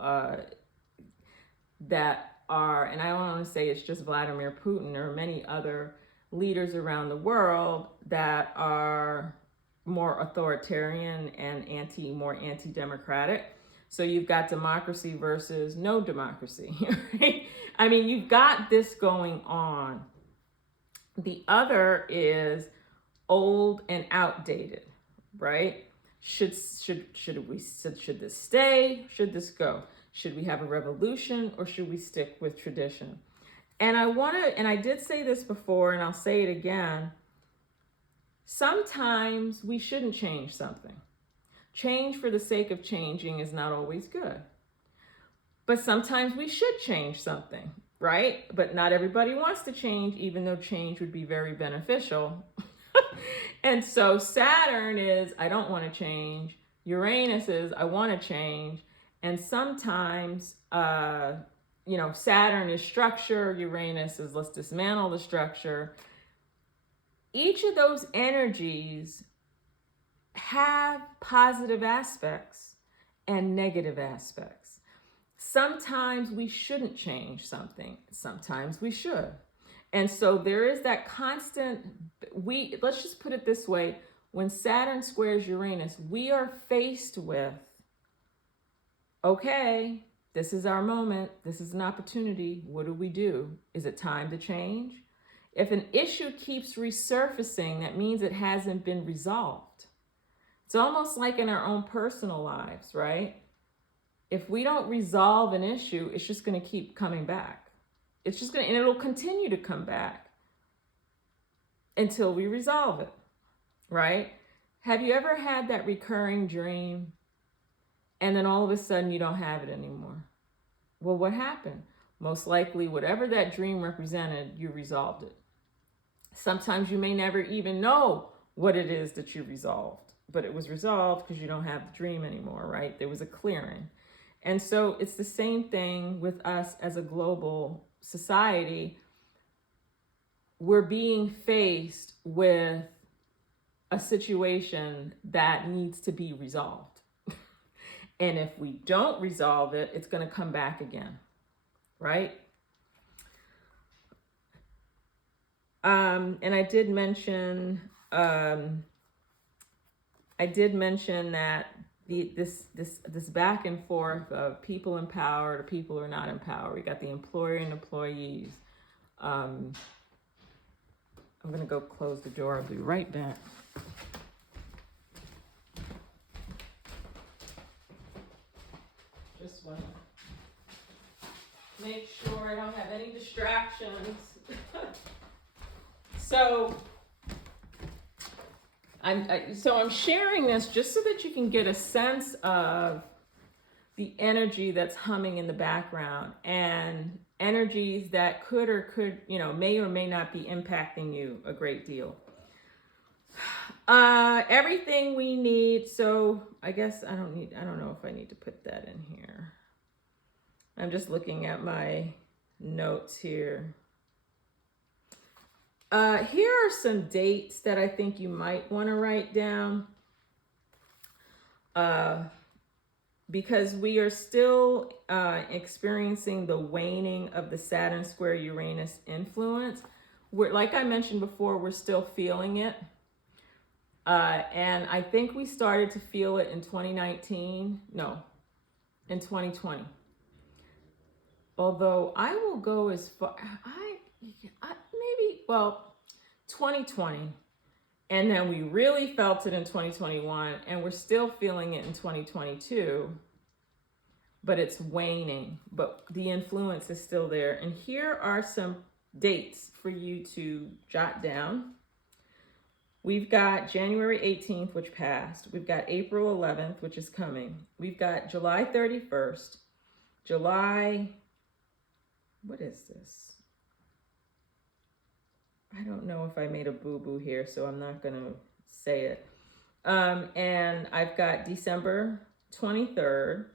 that are, and I don't want to say it's just Vladimir Putin, or many other leaders around the world that are more authoritarian and more anti-democratic. So you've got democracy versus no democracy, right? I mean, you've got this going on. The other is old and outdated, right? Should this stay? Should this go? Should we have a revolution, or should we stick with tradition? And I did say this before, and I'll say it again. Sometimes we shouldn't change something. Change for the sake of changing is not always good. But sometimes we should change something, right? But not everybody wants to change, even though change would be very beneficial. And so Saturn is, I don't want to change. Uranus is, I want to change. And sometimes, Saturn is structure. Uranus is, let's dismantle the structure. Each of those energies have positive aspects and negative aspects. Sometimes we shouldn't change something. Sometimes we should. And so there is that constant, let's just put it this way, when Saturn squares Uranus, we are faced with, okay, this is our moment, this is an opportunity, what do we do? Is it time to change? If an issue keeps resurfacing, that means it hasn't been resolved. It's almost like in our own personal lives, right? If we don't resolve an issue, it's just going to keep coming back. And it'll continue to come back until we resolve it, right? Have you ever had that recurring dream and then all of a sudden you don't have it anymore? Well, what happened? Most likely, whatever that dream represented, you resolved it. Sometimes you may never even know what it is that you resolved, but it was resolved because you don't have the dream anymore, right? There was a clearing. And so it's the same thing with us as a global society. We're being faced with a situation that needs to be resolved. And if we don't resolve it, it's going to come back again, right? And I did mention that this back and forth of people in power to people who are not in power. We got the employer and employees. I'm gonna go close the door. I'll be right back. Just want to make sure I don't have any distractions. So I'm sharing this just so that you can get a sense of the energy that's humming in the background, and energies that may or may not be impacting you a great deal. Everything we need. So I guess I don't know if I need to put that in here. I'm just looking at my notes here. Here are some dates that I think you might want to write down, because we are still experiencing the waning of the Saturn Square Uranus influence. Like I mentioned before, we're still feeling it. And I think we started to feel it in 2019. No, in 2020. Although I will go as far, 2020. And then we really felt it in 2021, and we're still feeling it in 2022, but it's waning, but the influence is still there. And here are some dates for you to jot down. We've got January 18th, which passed. We've got April 11th, which is coming. We've got July 31st, what is this? I don't know if I made a boo-boo here, so I'm not going to say it. And I've got December 23rd.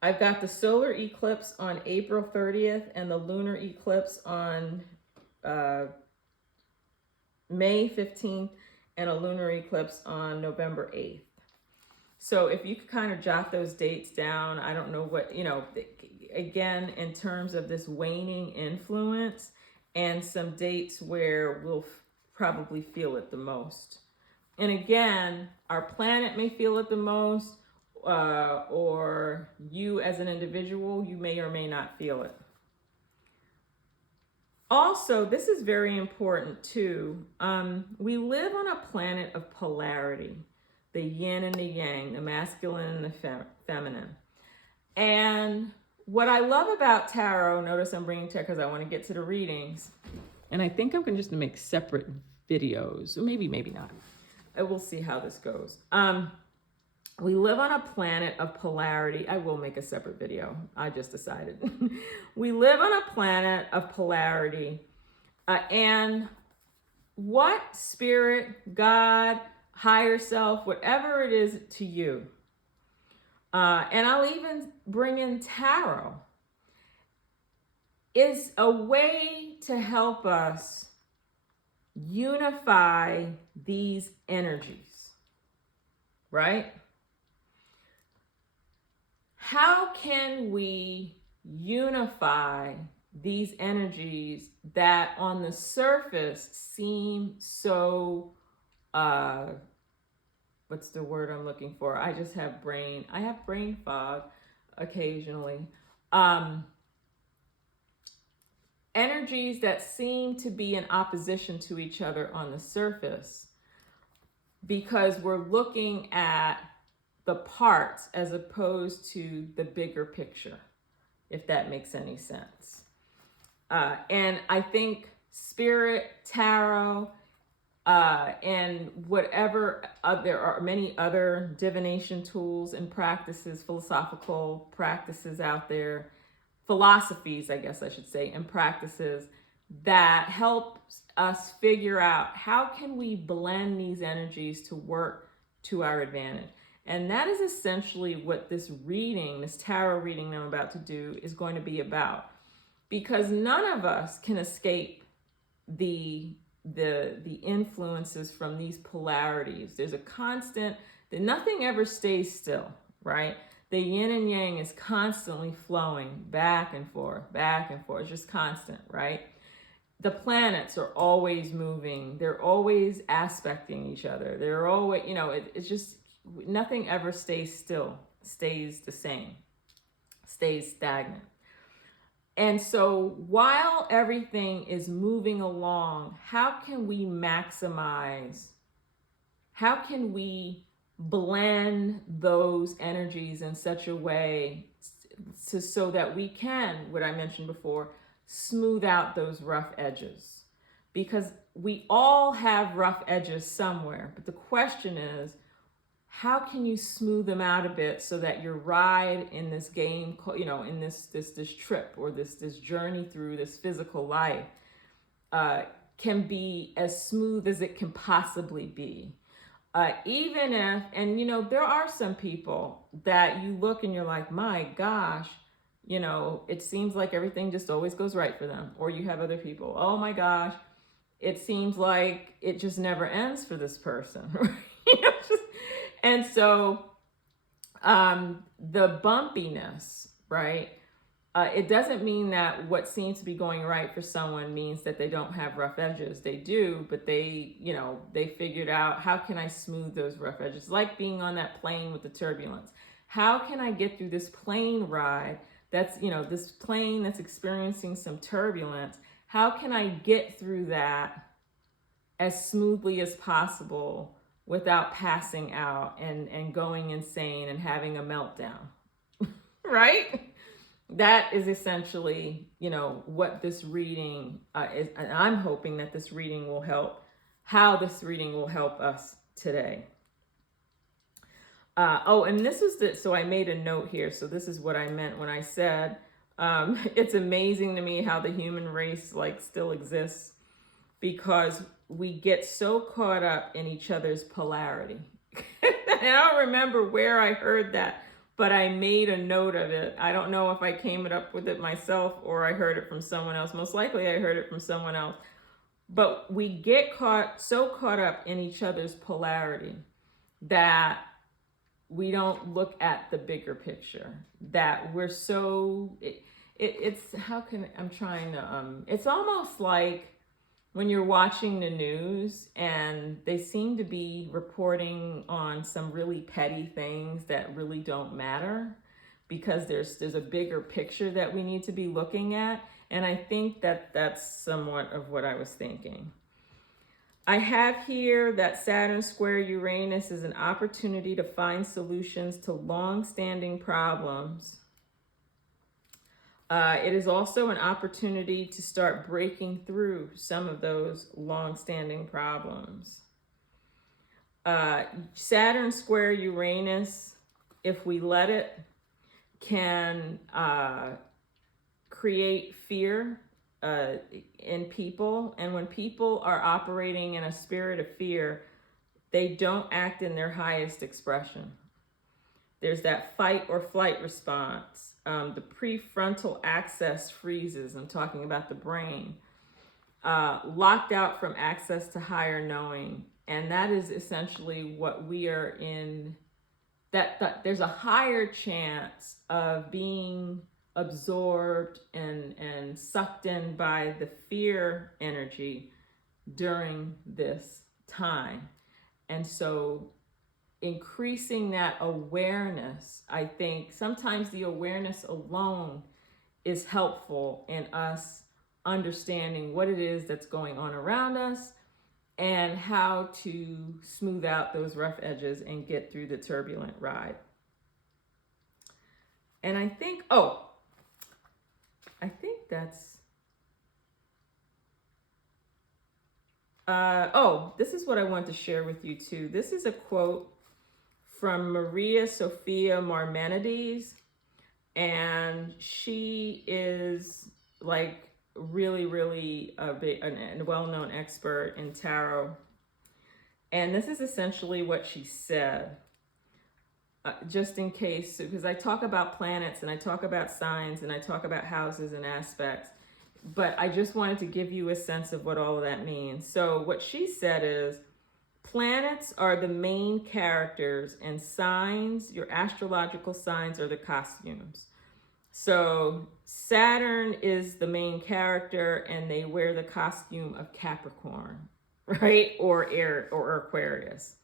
I've got the solar eclipse on April 30th and the lunar eclipse on May 15th and a lunar eclipse on November 8th. So if you could kind of jot those dates down, I don't know what, again, in terms of this waning influence and some dates where we'll probably feel it the most. And again, our planet may feel it the most, or you as an individual, you may or may not feel it. Also, this is very important too. We live on a planet of polarity, the yin and the yang, the masculine and the feminine. And what I love about tarot, notice I'm bringing tarot because I want to get to the readings. And I think I'm going to just make separate videos, or maybe not. We'll see how this goes. We live on a planet of polarity. I will make a separate video. I just decided. We live on a planet of polarity. And what spirit, God, higher self, whatever it is to you, and I'll even bring in tarot, is a way to help us unify these energies, right? How can we unify these energies that on the surface seem so, what's the word I'm looking for? I have brain fog occasionally. Energies that seem to be in opposition to each other on the surface because we're looking at the parts as opposed to the bigger picture, if that makes any sense. And I think spirit, tarot, and whatever, there are many other divination tools and practices, philosophical practices out there, philosophies, I guess I should say, and practices that help us figure out how can we blend these energies to work to our advantage. And that is essentially what this reading, this tarot reading I'm about to do, is going to be about. Because none of us can escape the influences from these polarities. There's a constant, that nothing ever stays still, right? The yin and yang is constantly flowing back and forth, it's just constant, right? The planets are always moving. They're always aspecting each other. They're always, it's just, nothing ever stays still, stays the same, stays stagnant. And so while everything is moving along, how can we maximize, how can we blend those energies in such a way so that we can, what I mentioned before, smooth out those rough edges? Because we all have rough edges somewhere, but the question is, how can you smooth them out a bit so that your ride in this game, in this trip or this journey through this physical life can be as smooth as it can possibly be? Even if, and there are some people that you look and you're like, my gosh, it seems like everything just always goes right for them. Or you have other people, oh my gosh, it seems like it just never ends for this person. And so the bumpiness, right? It doesn't mean that what seems to be going right for someone means that they don't have rough edges. They do, but they figured out, how can I smooth those rough edges? Like being on that plane with the turbulence. How can I get through this plane ride that's, this plane that's experiencing some turbulence? How can I get through that as smoothly as possible without passing out and going insane and having a meltdown, right? That is essentially, what this reading is. And I'm hoping that this reading will help how this reading will help us today. And this is so I made a note here. So this is what I meant when I said, it's amazing to me how the human race like still exists, because we get so caught up in each other's polarity. I don't remember where I heard that, but I made a note of it. I don't know if I came up with it myself or I heard it from someone else. Most likely I heard it from someone else. But we get so caught up in each other's polarity that we don't look at the bigger picture, that we're so, it's, how can, I'm trying to, it's almost like when you're watching the news and they seem to be reporting on some really petty things that really don't matter, because there's a bigger picture that we need to be looking at. And I think that that's somewhat of what I was thinking. I have here that Saturn Square Uranus is an opportunity to find solutions to long-standing problems. It is also an opportunity to start breaking through some of those long-standing problems. Saturn Square Uranus, if we let it, can create fear in people. And when people are operating in a spirit of fear, they don't act in their highest expression. There's that fight or flight response. The prefrontal axis freezes. I'm talking about the brain. Locked out from access to higher knowing. And that is essentially what we are in. That there's a higher chance of being absorbed and sucked in by the fear energy during this time. And so increasing that awareness, I think sometimes the awareness alone is helpful in us understanding what it is that's going on around us and how to smooth out those rough edges and get through the turbulent ride. And I think that's, this is what I want to share with you too. This is a quote from Maria Sophia Maimonides, and she is like really, really a well-known expert in tarot. And this is essentially what she said. Just in case, because I talk about planets and I talk about signs and I talk about houses and aspects, but I just wanted to give you a sense of what all of that means. So what she said is, planets are the main characters and signs, your astrological signs, are the costumes. So Saturn is the main character and they wear the costume of Capricorn, right? Or Air or Aquarius.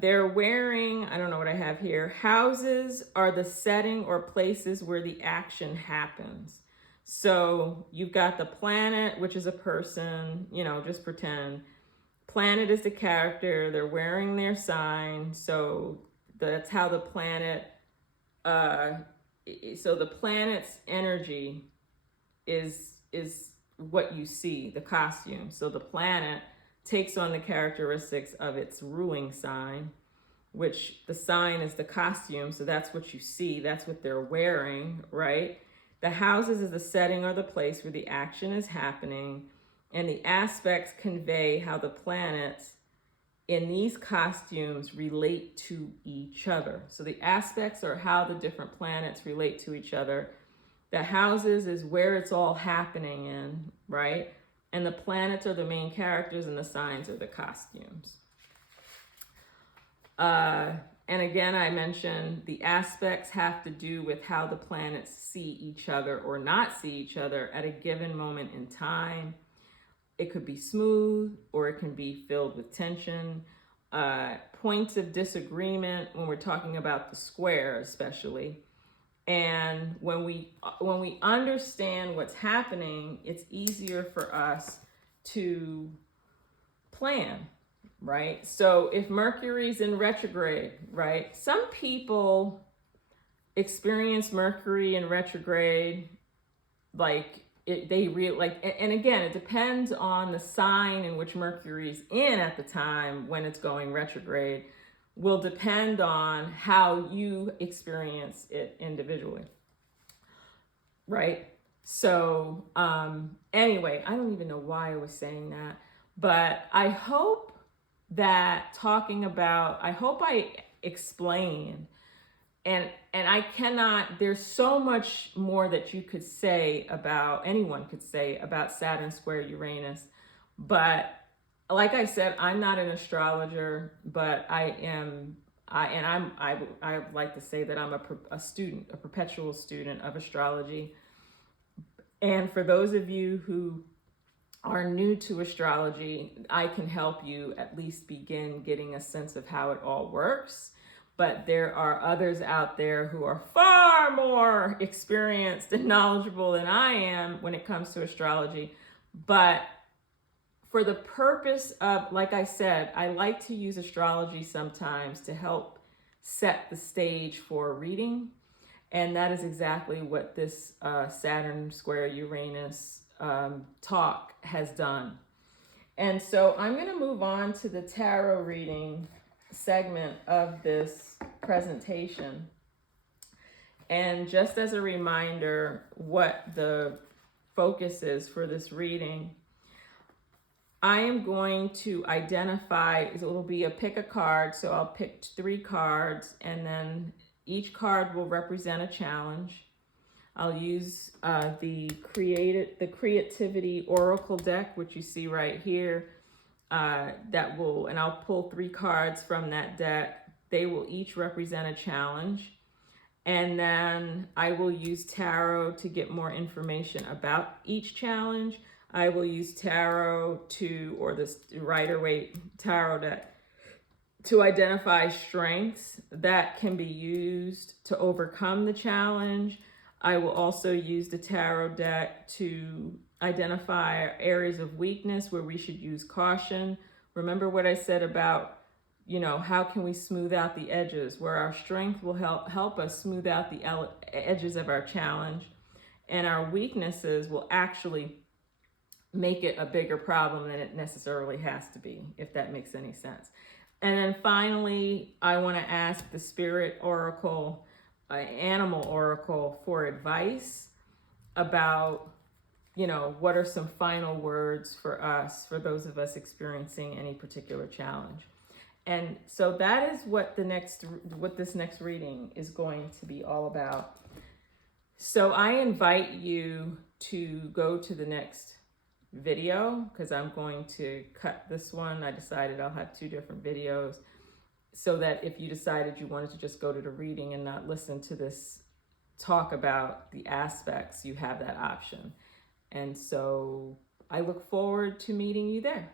They're wearing, I don't know what I have here. Houses are the setting or places where the action happens. So you've got the planet, which is a person, just pretend. Planet is the character. They're wearing their sign. So that's how the planet, so the planet's energy is what you see, the costume. So the planet takes on the characteristics of its ruling sign, which the sign is the costume. So that's what you see. That's what they're wearing, right? The houses is the setting or the place where the action is happening. And the aspects convey how the planets in these costumes relate to each other. So the aspects are how the different planets relate to each other. The houses is where it's all happening in, right? And the planets are the main characters and the signs are the costumes. And again, I mentioned the aspects have to do with how the planets see each other or not see each other at a given moment in time. It could be smooth or it can be filled with tension. Points of disagreement when we're talking about the square especially. And when we understand what's happening, it's easier for us to plan, right? So if Mercury's in retrograde, right? Some people experience Mercury in retrograde like they really like, and again, it depends on the sign in which Mercury's in at the time when it's going retrograde, will depend on how you experience it individually, right? So anyway, I don't even know why I was saying that, but I hope that I hope I explain, and I cannot, there's so much more that you could say about, anyone could say about Saturn square Uranus, but like I said, I'm not an astrologer, but I like to say that I'm a student, a perpetual student of astrology. And for those of you who are new to astrology, I can help you at least begin getting a sense of how it all works. But there are others out there who are far more experienced and knowledgeable than I am when it comes to astrology. But for the purpose of, like I said, I like to use astrology sometimes to help set the stage for a reading. And that is exactly what this Saturn square Uranus talk has done. And so I'm going to move on to the tarot reading segment of this presentation. And just as a reminder, what the focus is for this reading, I am going to identify, it'll be a pick a card. So I'll pick 3 cards, and then each card will represent a challenge. I'll use the Creativity Oracle deck, which you see right here. And I'll pull 3 cards from that deck. They will each represent a challenge. And then I will use tarot to get more information about each challenge. I will use tarot or this Rider-Waite tarot deck to identify strengths that can be used to overcome the challenge. I will also use the tarot deck to identify areas of weakness where we should use caution. Remember what I said about, how can we smooth out the edges, where our strength will help us smooth out the edges of our challenge, and our weaknesses will actually make it a bigger problem than it necessarily has to be, if that makes any sense. And then finally, I want to ask the Spirit Oracle, Animal Oracle, for advice about, what are some final words for us, for those of us experiencing any particular challenge. And so that is what this next reading is going to be all about. So I invite you to go to the next video, because I'm going to cut this one. I decided I'll have 2 different videos, so that if you decided you wanted to just go to the reading and not listen to this talk about the aspects, you have that option. And so I look forward to meeting you there.